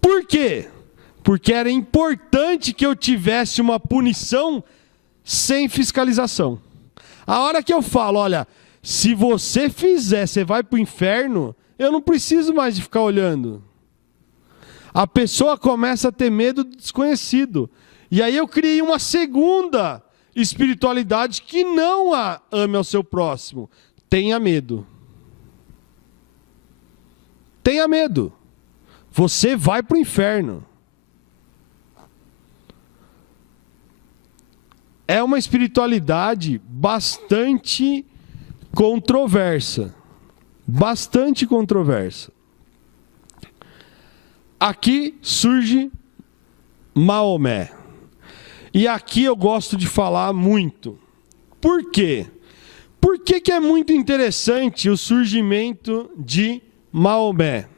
Por quê? Porque era importante que eu tivesse uma punição sem fiscalização. A hora que eu falo, olha, se você fizer, você vai para o inferno, eu não preciso mais de ficar olhando. A pessoa começa a ter medo do desconhecido. E aí eu criei uma segunda espiritualidade que não ame ao seu próximo. Tenha medo. Tenha medo. Você vai para o inferno. É uma espiritualidade bastante controversa. Bastante controversa. Aqui surge Maomé. E aqui eu gosto de falar muito. Por quê? Por que é muito interessante o surgimento de Maomé?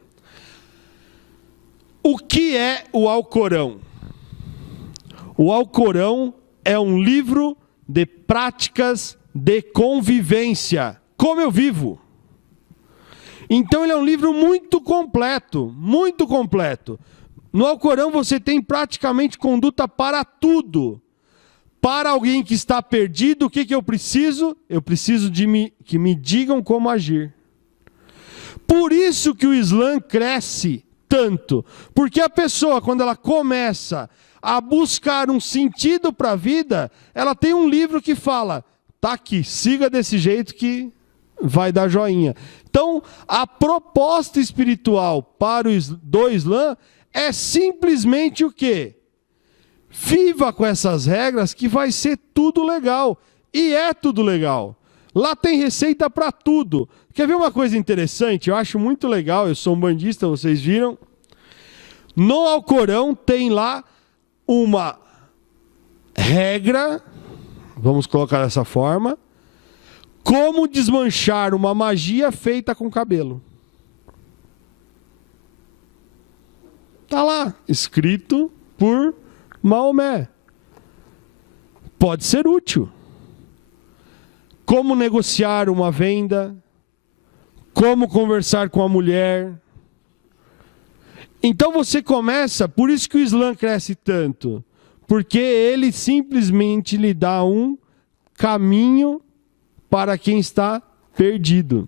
O que é o Alcorão? O Alcorão é um livro de práticas de convivência. Como eu vivo. Então ele é um livro muito completo, muito completo. No Alcorão você tem praticamente conduta para tudo. Para alguém que está perdido, o que eu preciso? Eu preciso que me digam como agir. Por isso que o Islã cresce tanto. Porque a pessoa, quando ela começa a buscar um sentido para a vida, ela tem um livro que fala, tá aqui, siga desse jeito que vai dar joinha. Então, a proposta espiritual do Islã é simplesmente o quê? Viva com essas regras que vai ser tudo legal. E é tudo legal. Lá tem receita para tudo. Quer ver uma coisa interessante? Eu acho muito legal, eu sou um bandista, vocês viram? No Alcorão tem lá uma regra, vamos colocar dessa forma, como desmanchar uma magia feita com cabelo. Está lá, escrito por Maomé. Pode ser útil. Como negociar uma venda, como conversar com a mulher, Então você começa, por isso que o Islã cresce tanto, porque ele simplesmente lhe dá um caminho para quem está perdido.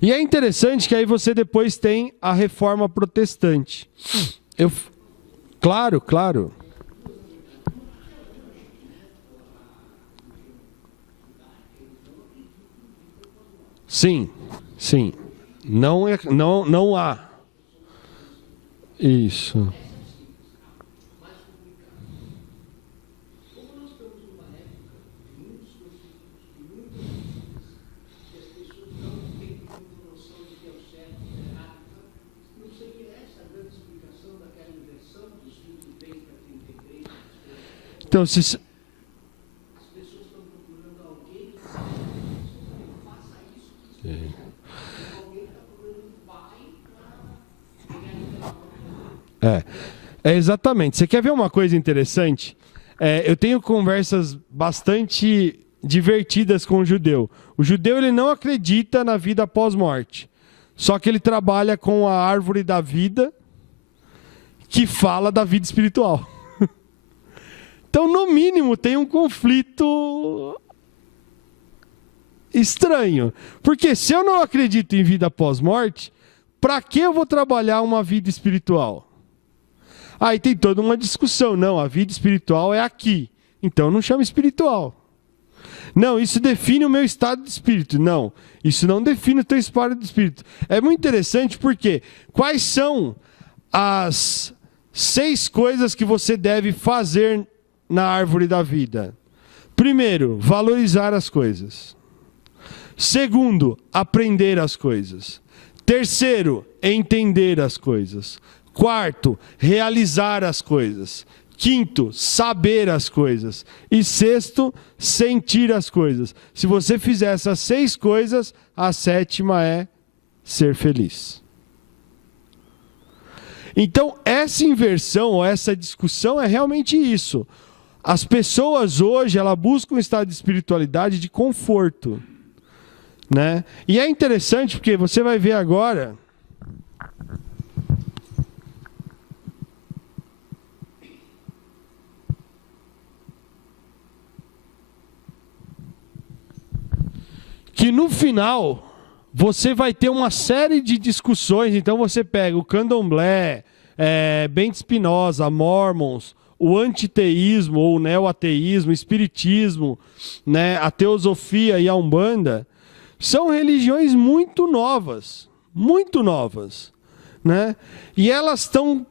E é interessante que aí você depois tem a reforma protestante. Claro, claro. Sim, sim. Não há. Isso. Então, se... É exatamente. Você quer ver uma coisa interessante? Eu tenho conversas bastante divertidas com o judeu. O judeu ele não acredita na vida após morte. Só que ele trabalha com a árvore da vida que fala da vida espiritual. Então, no mínimo, tem um conflito estranho. Porque se eu não acredito em vida após morte, para que eu vou trabalhar uma vida espiritual? Aí tem toda uma discussão. Não, a vida espiritual é aqui. Então não chama espiritual. Não, isso define o meu estado de espírito. Não, isso não define o teu estado de espírito. É muito interessante porque quais são as 6 coisas que você deve fazer na árvore da vida? Primeiro, valorizar as coisas. Segundo, aprender as coisas. Terceiro, entender as coisas. Quarto, realizar as coisas. Quinto, saber as coisas. E sexto, sentir as coisas. Se você fizer essas 6 coisas, a 7ª é ser feliz. Então, essa inversão, ou essa discussão é realmente isso. As pessoas hoje, elas buscam um estado de espiritualidade de conforto, né? E é interessante porque você vai ver agora... que no final, você vai ter uma série de discussões. Então você pega o candomblé, Bento Spinoza, mormons, o antiteísmo ou neoateísmo, espiritismo, né, a teosofia e a umbanda, são religiões muito novas, né? E elas estão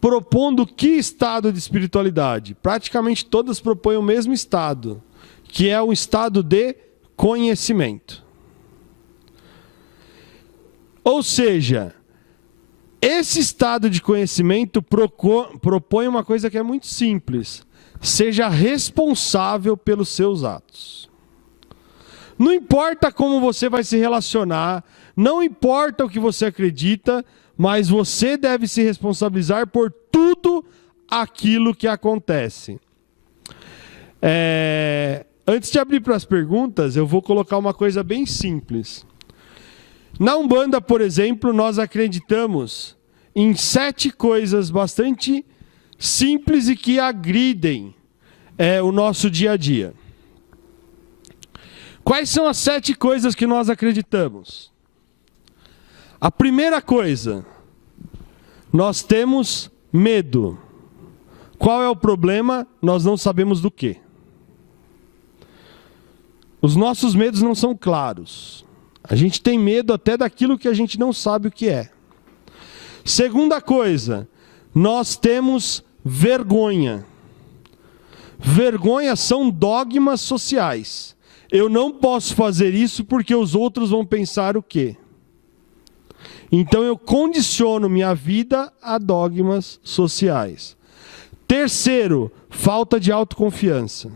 propondo que estado de espiritualidade? Praticamente todas propõem o mesmo estado, que é o estado de conhecimento. Ou seja, esse estado de conhecimento propõe uma coisa que é muito simples: seja responsável pelos seus atos. Não importa como você vai se relacionar, não importa o que você acredita, mas você deve se responsabilizar por tudo aquilo que acontece. Antes de abrir para as perguntas, eu vou colocar uma coisa bem simples. Na Umbanda, por exemplo, nós acreditamos em 7 coisas bastante simples e que agridem o nosso dia a dia. Quais são as 7 coisas que nós acreditamos? A primeira coisa, nós temos medo. Qual é o problema? Nós não sabemos do quê. Os nossos medos não são claros. A gente tem medo até daquilo que a gente não sabe o que é. Segunda coisa, nós temos vergonha. Vergonha são dogmas sociais. Eu não posso fazer isso porque os outros vão pensar o quê? Então eu condiciono minha vida a dogmas sociais. Terceiro, falta de autoconfiança.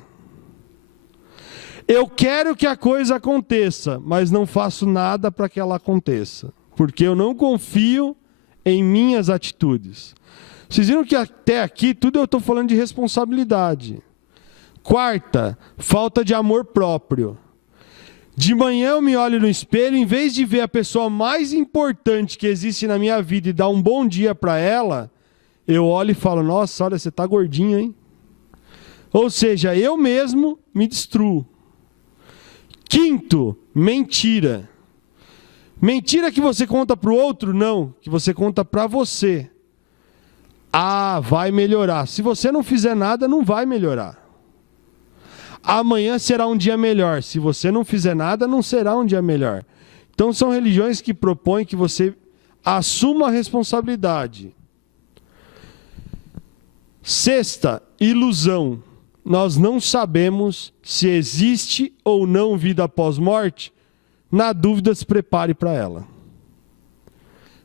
Eu quero que a coisa aconteça, mas não faço nada para que ela aconteça, porque eu não confio em minhas atitudes. Vocês viram que até aqui tudo eu estou falando de responsabilidade. Quarta, falta de amor próprio. De manhã eu me olho no espelho, em vez de ver a pessoa mais importante que existe na minha vida e dar um bom dia para ela, eu olho e falo, nossa, olha, você está gordinho, hein? Ou seja, eu mesmo me destruo. Quinto, mentira. Mentira que você conta para o outro? Não, que você conta para você. Ah, vai melhorar. Se você não fizer nada, não vai melhorar. Amanhã será um dia melhor. Se você não fizer nada, não será um dia melhor. Então são religiões que propõem que você assuma a responsabilidade. Sexta, ilusão. Nós não sabemos se existe ou não vida após morte. Na dúvida, se prepare para ela.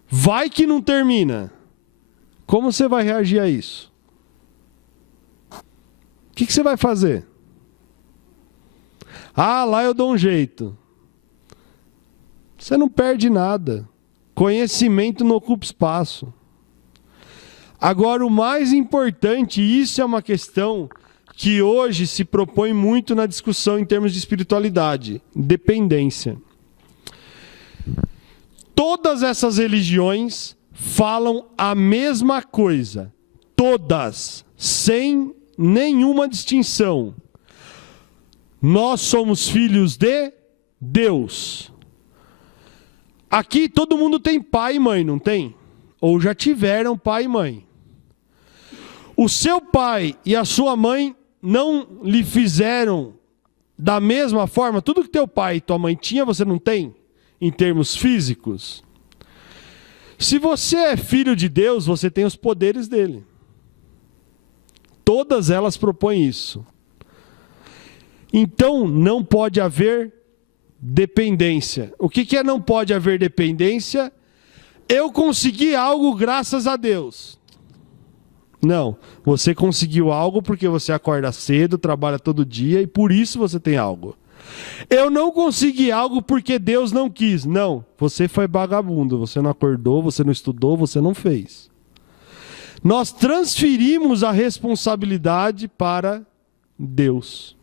Vai que não termina. Como você vai reagir a isso? O que você vai fazer? Ah, lá eu dou um jeito. Você não perde nada. Conhecimento não ocupa espaço. Agora, o mais importante, e isso é uma questão que hoje se propõe muito na discussão em termos de espiritualidade: dependência. Todas essas religiões falam a mesma coisa. Todas, sem nenhuma distinção. Nós somos filhos de Deus. Aqui todo mundo tem pai e mãe, não tem? Ou já tiveram pai e mãe. O seu pai e a sua mãe não lhe fizeram da mesma forma? Tudo que teu pai e tua mãe tinha, você não tem? Em termos físicos. Se você é filho de Deus, você tem os poderes dele. Todas elas propõem isso. Então, não pode haver dependência. O que é não pode haver dependência? Eu consegui algo graças a Deus. Não, você conseguiu algo porque você acorda cedo, trabalha todo dia e por isso você tem algo. Eu não consegui algo porque Deus não quis. Não, você foi vagabundo, você não acordou, você não estudou, você não fez. Nós transferimos a responsabilidade para Deus.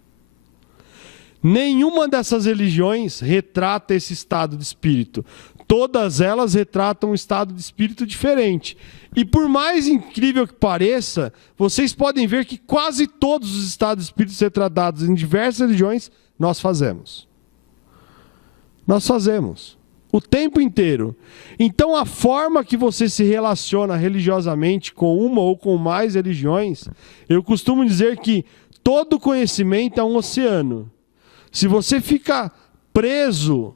Nenhuma dessas religiões retrata esse estado de espírito. Todas elas retratam um estado de espírito diferente. E por mais incrível que pareça, vocês podem ver que quase todos os estados de espírito retratados em diversas religiões, nós fazemos. Nós fazemos. O tempo inteiro. Então a forma que você se relaciona religiosamente com uma ou com mais religiões, eu costumo dizer que todo conhecimento é um oceano. Se você fica preso,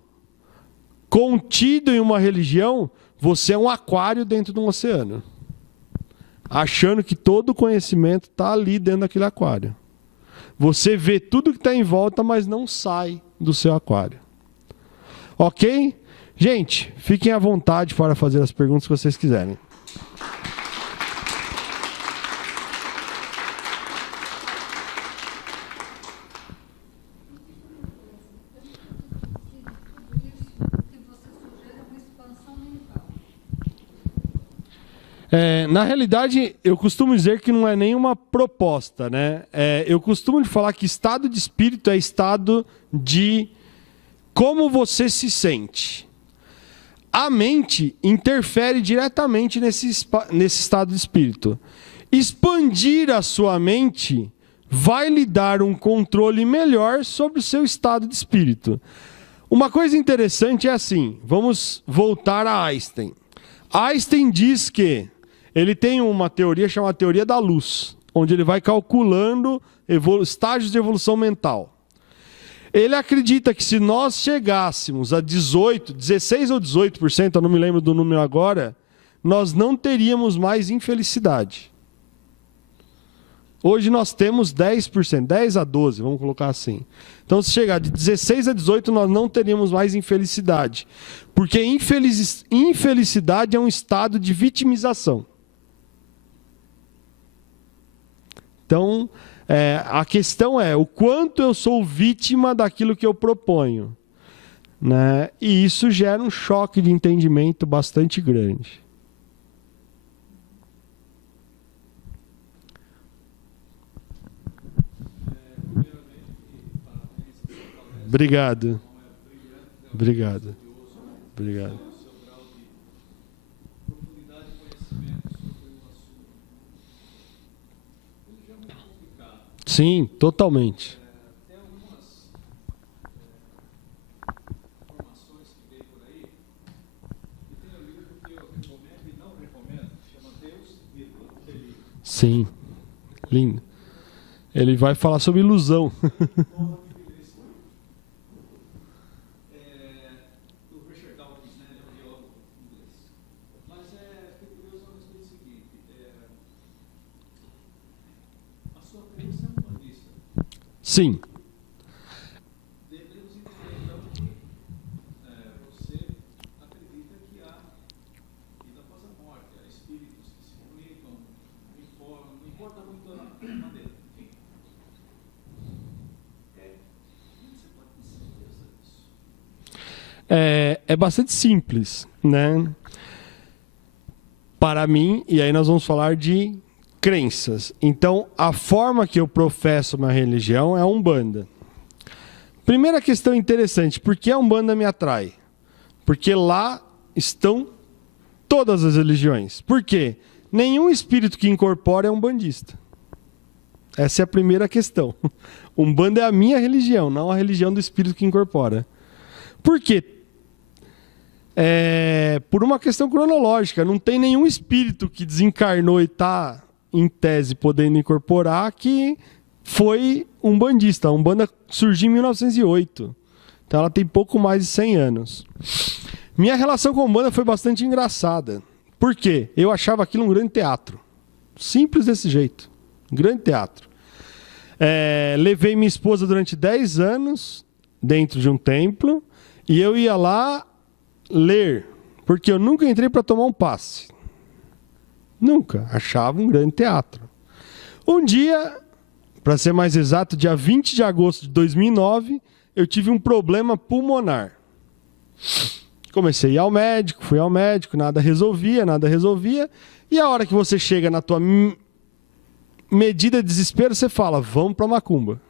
contido em uma religião, você é um aquário dentro de um oceano. Achando que todo o conhecimento está ali dentro daquele aquário. Você vê tudo que está em volta, mas não sai do seu aquário. Ok? Gente, fiquem à vontade para fazer as perguntas que vocês quiserem. Na realidade, eu costumo dizer que não é nenhuma proposta, né? Eu costumo falar que estado de espírito é estado de como você se sente. A mente interfere diretamente nesse estado de espírito. Expandir a sua mente vai lhe dar um controle melhor sobre o seu estado de espírito. Uma coisa interessante é assim, vamos voltar a Einstein. Einstein diz que ele tem uma teoria chamada teoria da luz, onde ele vai calculando estágios de evolução mental. Ele acredita que se nós chegássemos a 16 ou 18%, eu não me lembro do número agora, nós não teríamos mais infelicidade. Hoje nós temos 10%, 10 a 12, vamos colocar assim. Então, se chegar de 16 a 18, nós não teríamos mais infelicidade. Porque infelicidade é um estado de vitimização. Então, a questão é o quanto eu sou vítima daquilo que eu proponho, né? E isso gera um choque de entendimento bastante grande. Obrigado. Obrigado. Obrigado. Sim, totalmente. Tem algumas informações que veio por aí, e tem um livro que eu recomendo e não recomendo, chama Deus, Delírio. Sim, lindo. Ele vai falar sobre ilusão. Do Richard Dawkins, né? Ele é um biólogo inglês. Mas fiquei curioso a respeito do seguinte: a sua crença é humanista. Sim. Devemos entender então que você acredita que há vida após a morte, há espíritos que se comunicam, informam, não importa muito a maneira. Enfim. Como você pode ter certeza disso? É bastante simples, né? Para mim, e aí nós vamos falar de crenças. Então, a forma que eu professo uma religião é a Umbanda. Primeira questão interessante, por que a Umbanda me atrai? Porque lá estão todas as religiões. Por quê? Nenhum espírito que incorpora é umbandista. Essa é a primeira questão. Umbanda é a minha religião, não a religião do espírito que incorpora. Por quê? Por uma questão cronológica. Não tem nenhum espírito que desencarnou e está, em tese, podendo incorporar que foi umbandista. A Umbanda surgiu em 1908. Então ela tem pouco mais de 100 anos. Minha relação com a Umbanda foi bastante engraçada. Por quê? Eu achava aquilo um grande teatro. Simples desse jeito. Um grande teatro. Levei minha esposa durante 10 anos dentro de um templo e eu ia lá ler, porque eu nunca entrei para tomar um passe. Nunca. Achava um grande teatro. Um dia, para ser mais exato, dia 20 de agosto de 2009, eu tive um problema pulmonar. Comecei a ir ao médico, fui ao médico, nada resolvia. E a hora que você chega na tua medida de desespero, você fala, vamos para Macumba.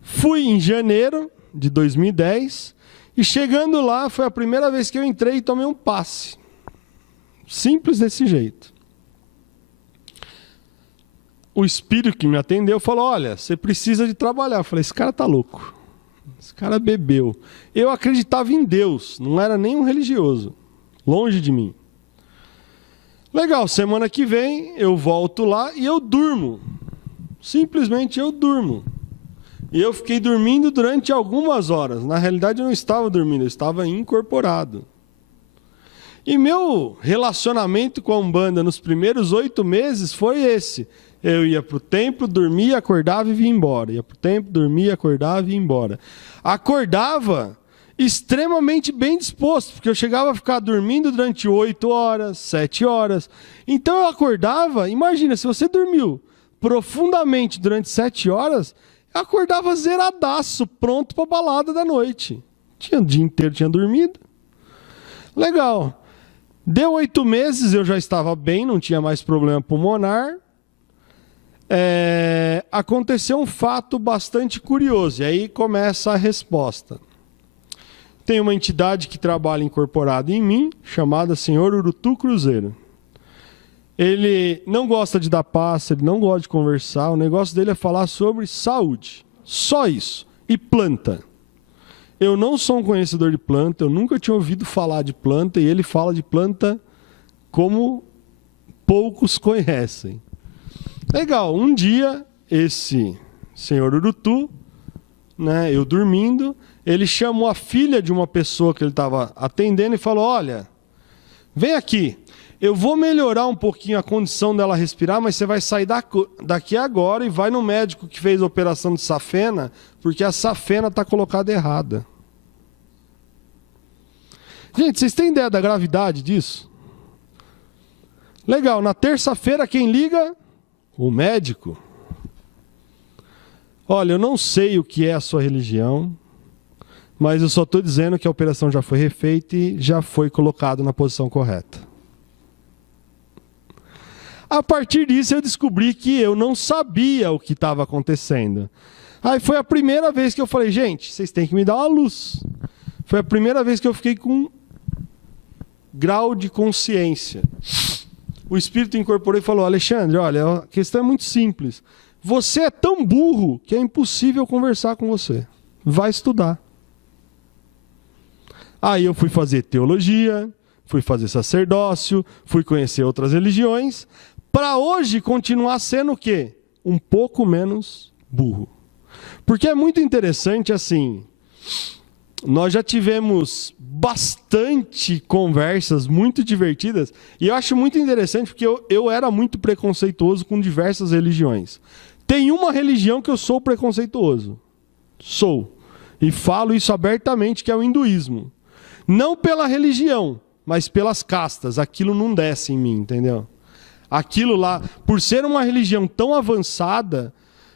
Fui em janeiro de 2010 e chegando lá, foi a primeira vez que eu entrei e tomei um passe. Simples desse jeito. O espírito que me atendeu falou, olha, você precisa de trabalhar. Eu falei, esse cara tá louco. Esse cara bebeu. Eu acreditava em Deus, não era nem um religioso. Longe de mim. Legal, semana que vem eu volto lá e eu durmo. Simplesmente eu durmo. E eu fiquei dormindo durante algumas horas. Na realidade, eu não estava dormindo, eu estava incorporado. E meu relacionamento com a Umbanda nos primeiros 8 meses foi esse. Eu ia para o templo, dormia, acordava e vinha embora. Ia para o templo, dormia, acordava e vinha embora. Acordava extremamente bem disposto, porque eu chegava a ficar dormindo durante 8 horas, 7 horas. Então eu acordava, imagina, se você dormiu profundamente durante 7 horas... acordava zeradaço, pronto para a balada da noite. O dia inteiro tinha dormido. Legal. Deu 8 meses, eu já estava bem, não tinha mais problema pulmonar. Aconteceu um fato bastante curioso, e aí começa a resposta. Tem uma entidade que trabalha incorporada em mim, chamada Senhor Urutu Cruzeiro. Ele não gosta de dar passe, ele não gosta de conversar, o negócio dele é falar sobre saúde. Só isso. E planta. Eu não sou um conhecedor de planta, eu nunca tinha ouvido falar de planta, e ele fala de planta como poucos conhecem. Legal, um dia, esse senhor Urutu, né, eu dormindo, ele chamou a filha de uma pessoa que ele estava atendendo e falou, olha, vem aqui. Eu vou melhorar um pouquinho a condição dela respirar, mas você vai sair daqui agora e vai no médico que fez a operação de safena, porque a safena está colocada errada. Gente, vocês têm ideia da gravidade disso? Legal, na terça-feira quem liga? O médico. Olha, eu não sei o que é a sua religião, mas eu só estou dizendo que a operação já foi refeita e já foi colocado na posição correta. A partir disso eu descobri que eu não sabia o que estava acontecendo. Aí foi a primeira vez que eu falei, gente, vocês têm que me dar uma luz. Foi a primeira vez que eu fiquei com grau de consciência. O Espírito incorporou e falou: Alexandre, olha, a questão é muito simples. Você é tão burro que é impossível conversar com você. Vai estudar. Aí eu fui fazer teologia, fui fazer sacerdócio, fui conhecer outras religiões, para hoje continuar sendo o quê? Um pouco menos burro. Porque é muito interessante assim, nós já tivemos bastante conversas muito divertidas, e eu acho muito interessante porque eu era muito preconceituoso com diversas religiões. Tem uma religião que eu sou preconceituoso. Sou. E falo isso abertamente, que é o hinduísmo. Não pela religião, mas pelas castas. Aquilo não desce em mim, entendeu? Aquilo lá, por ser uma religião tão avançada,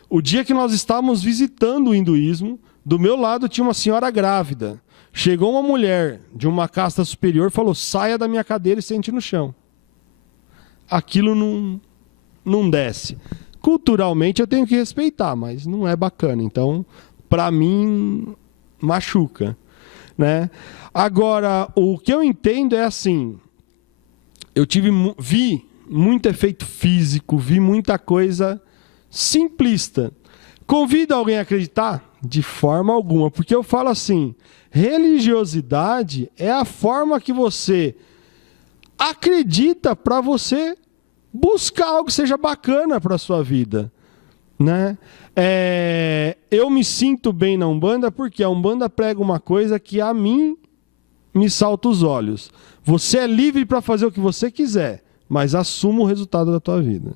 o dia que nós estávamos visitando o hinduísmo, do meu lado tinha uma senhora grávida. Chegou uma mulher de uma casta superior e falou: saia da minha cadeira e sente no chão. Aquilo não desce. Culturalmente eu tenho que respeitar, mas não é bacana. Então, para mim, machuca, né? Agora, o que eu entendo é assim, vi muito efeito físico, vi muita coisa simplista. Convido alguém a acreditar? De forma alguma, porque eu falo assim, religiosidade é a forma que você acredita para você buscar algo que seja bacana para a sua vida, né? Eu me sinto bem na Umbanda porque a Umbanda prega uma coisa que a mim me salta os olhos. Você é livre para fazer o que você quiser, mas assuma o resultado da tua vida.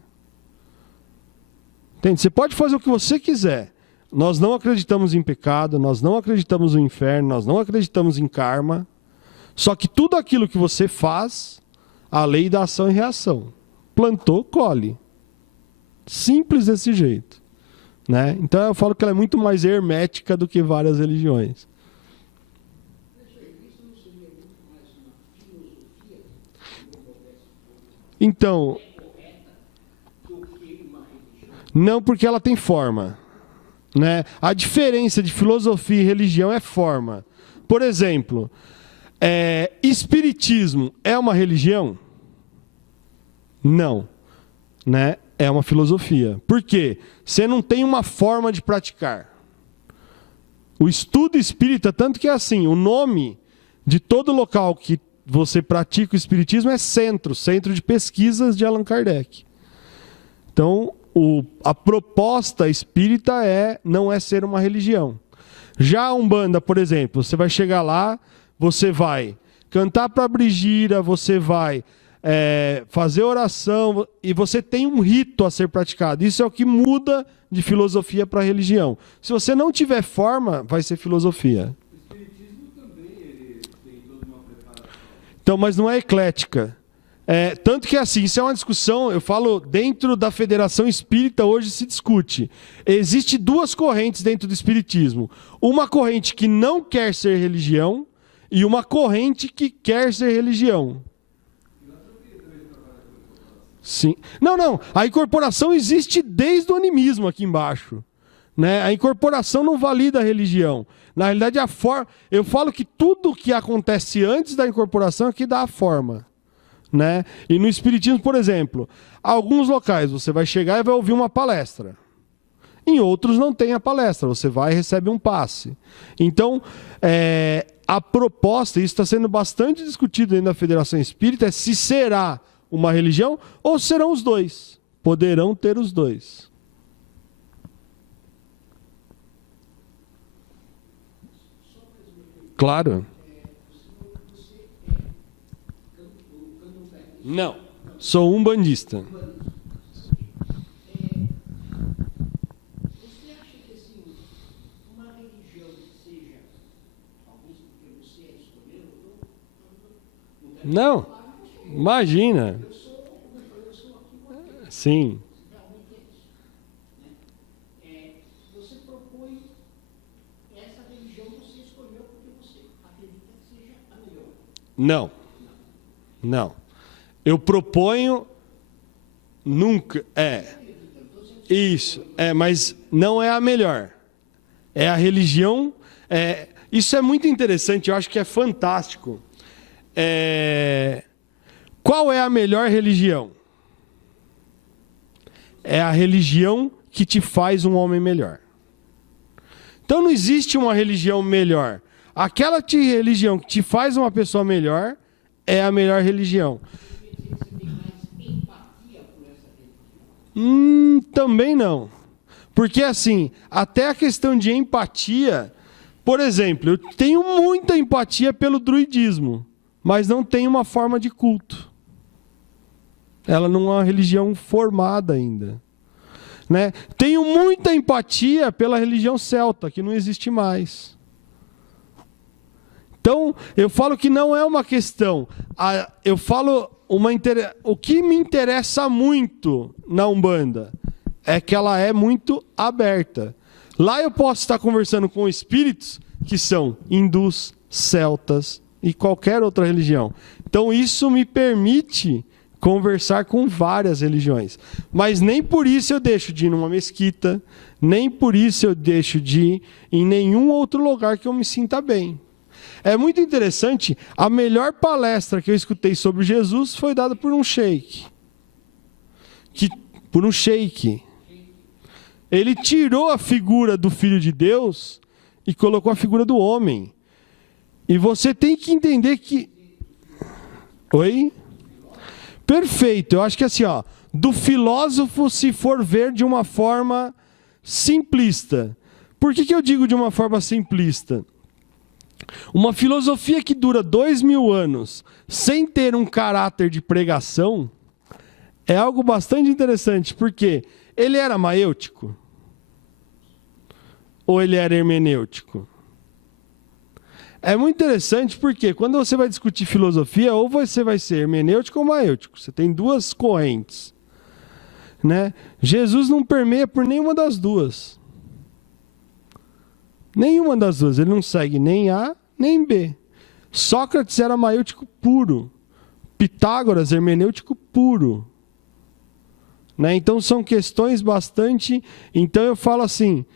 Entende? Você pode fazer o que você quiser. Nós não acreditamos em pecado, nós não acreditamos no inferno, nós não acreditamos em karma. Só que tudo aquilo que você faz, a lei da ação e reação. Plantou, colhe. Simples desse jeito, né? Então eu falo que ela é muito mais hermética do que várias religiões. Então, não, porque ela tem forma, né? A diferença de filosofia e religião é forma. Por exemplo, espiritismo é uma religião? Não, né? É uma filosofia. Por quê? Você não tem uma forma de praticar. O estudo espírita, tanto que é assim, o nome de todo local que você pratica o espiritismo é Centro de Pesquisas de Allan Kardec. Então, a proposta espírita não é ser uma religião. Já a Umbanda, por exemplo, você vai chegar lá, você vai cantar para a Brigira, você vai fazer oração, e você tem um rito a ser praticado. Isso é o que muda de filosofia para religião. Se você não tiver forma, vai ser filosofia. O espiritismo também ele tem toda uma preparação. Então, mas não é eclética. Tanto que assim, isso é uma discussão, eu falo, dentro da Federação Espírita hoje se discute. Existem duas correntes dentro do espiritismo. Uma corrente que não quer ser religião e uma corrente que quer ser religião. Sim. Não. A incorporação existe desde o animismo aqui embaixo, né? A incorporação não valida a religião. Na realidade, eu falo que tudo que acontece antes da incorporação é que dá a forma, né? E no espiritismo, por exemplo, alguns locais você vai chegar e vai ouvir uma palestra. Em outros não tem a palestra, você vai e recebe um passe. Então, a proposta, isso está sendo bastante discutido dentro da Federação Espírita, é se será uma religião ou serão os dois. Poderão ter os dois. Claro. Não, sou umbandista. Você acha que assim, uma religião que seja, talvez porque você escolheu, Não, imagina. eu sou aqui uma Sim. realmente é isso. Né? Você propõe essa religião que você escolheu porque você acredita que seja a melhor. Não. Eu proponho nunca. Isso. Mas não é a melhor. É a religião. Isso é muito interessante, eu acho que é fantástico. Qual é a melhor religião? É a religião que te faz um homem melhor. Então não existe uma religião melhor. Aquela religião que te faz uma pessoa melhor é a melhor religião. Também não. Porque assim, até a questão de empatia, por exemplo, eu tenho muita empatia pelo druidismo, mas não tem uma forma de culto. Ela não é uma religião formada ainda. Né? Tenho muita empatia pela religião celta, que não existe mais. Então, eu falo que não é uma questão. Eu falo o que me interessa muito na Umbanda é que ela é muito aberta. Lá eu posso estar conversando com espíritos que são hindus, celtas e qualquer outra religião. Então, isso me permite conversar com várias religiões. Mas nem por isso eu deixo de ir numa mesquita, nem por isso eu deixo de ir em nenhum outro lugar que eu me sinta bem. É muito interessante, a melhor palestra que eu escutei sobre Jesus foi dada por um sheik. Ele tirou a figura do Filho de Deus e colocou a figura do homem. E você tem que entender que... Oi? Perfeito. Eu acho que assim, do filósofo se for ver de uma forma simplista. Por que eu digo de uma forma simplista? Uma filosofia que dura 2000 anos sem ter um caráter de pregação é algo bastante interessante, porque ele era maêutico? Ou ele era hermenêutico? É muito interessante porque quando você vai discutir filosofia, ou você vai ser hermenêutico ou maêutico. Você tem duas correntes. Né? Jesus não permeia por nenhuma das duas. Nenhuma das duas. Ele não segue nem A, nem B. Sócrates era maêutico puro. Pitágoras, hermenêutico puro. Né? Então são questões bastante... Então eu falo assim...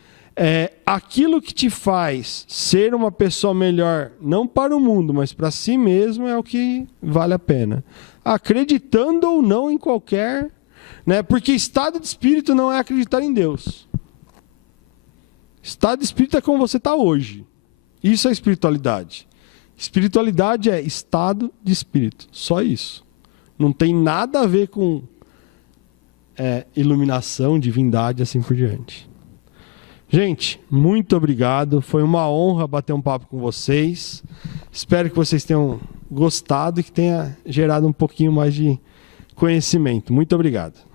aquilo que te faz ser uma pessoa melhor, não para o mundo, mas para si mesmo, é o que vale a pena. Acreditando ou não em qualquer... Né? Porque estado de espírito não é acreditar em Deus. Estado de espírito é como você está hoje. Isso é espiritualidade. Espiritualidade é estado de espírito. Só isso. Não tem nada a ver com iluminação, divindade, assim por diante. Gente, muito obrigado. Foi uma honra bater um papo com vocês. Espero que vocês tenham gostado e que tenha gerado um pouquinho mais de conhecimento. Muito obrigado.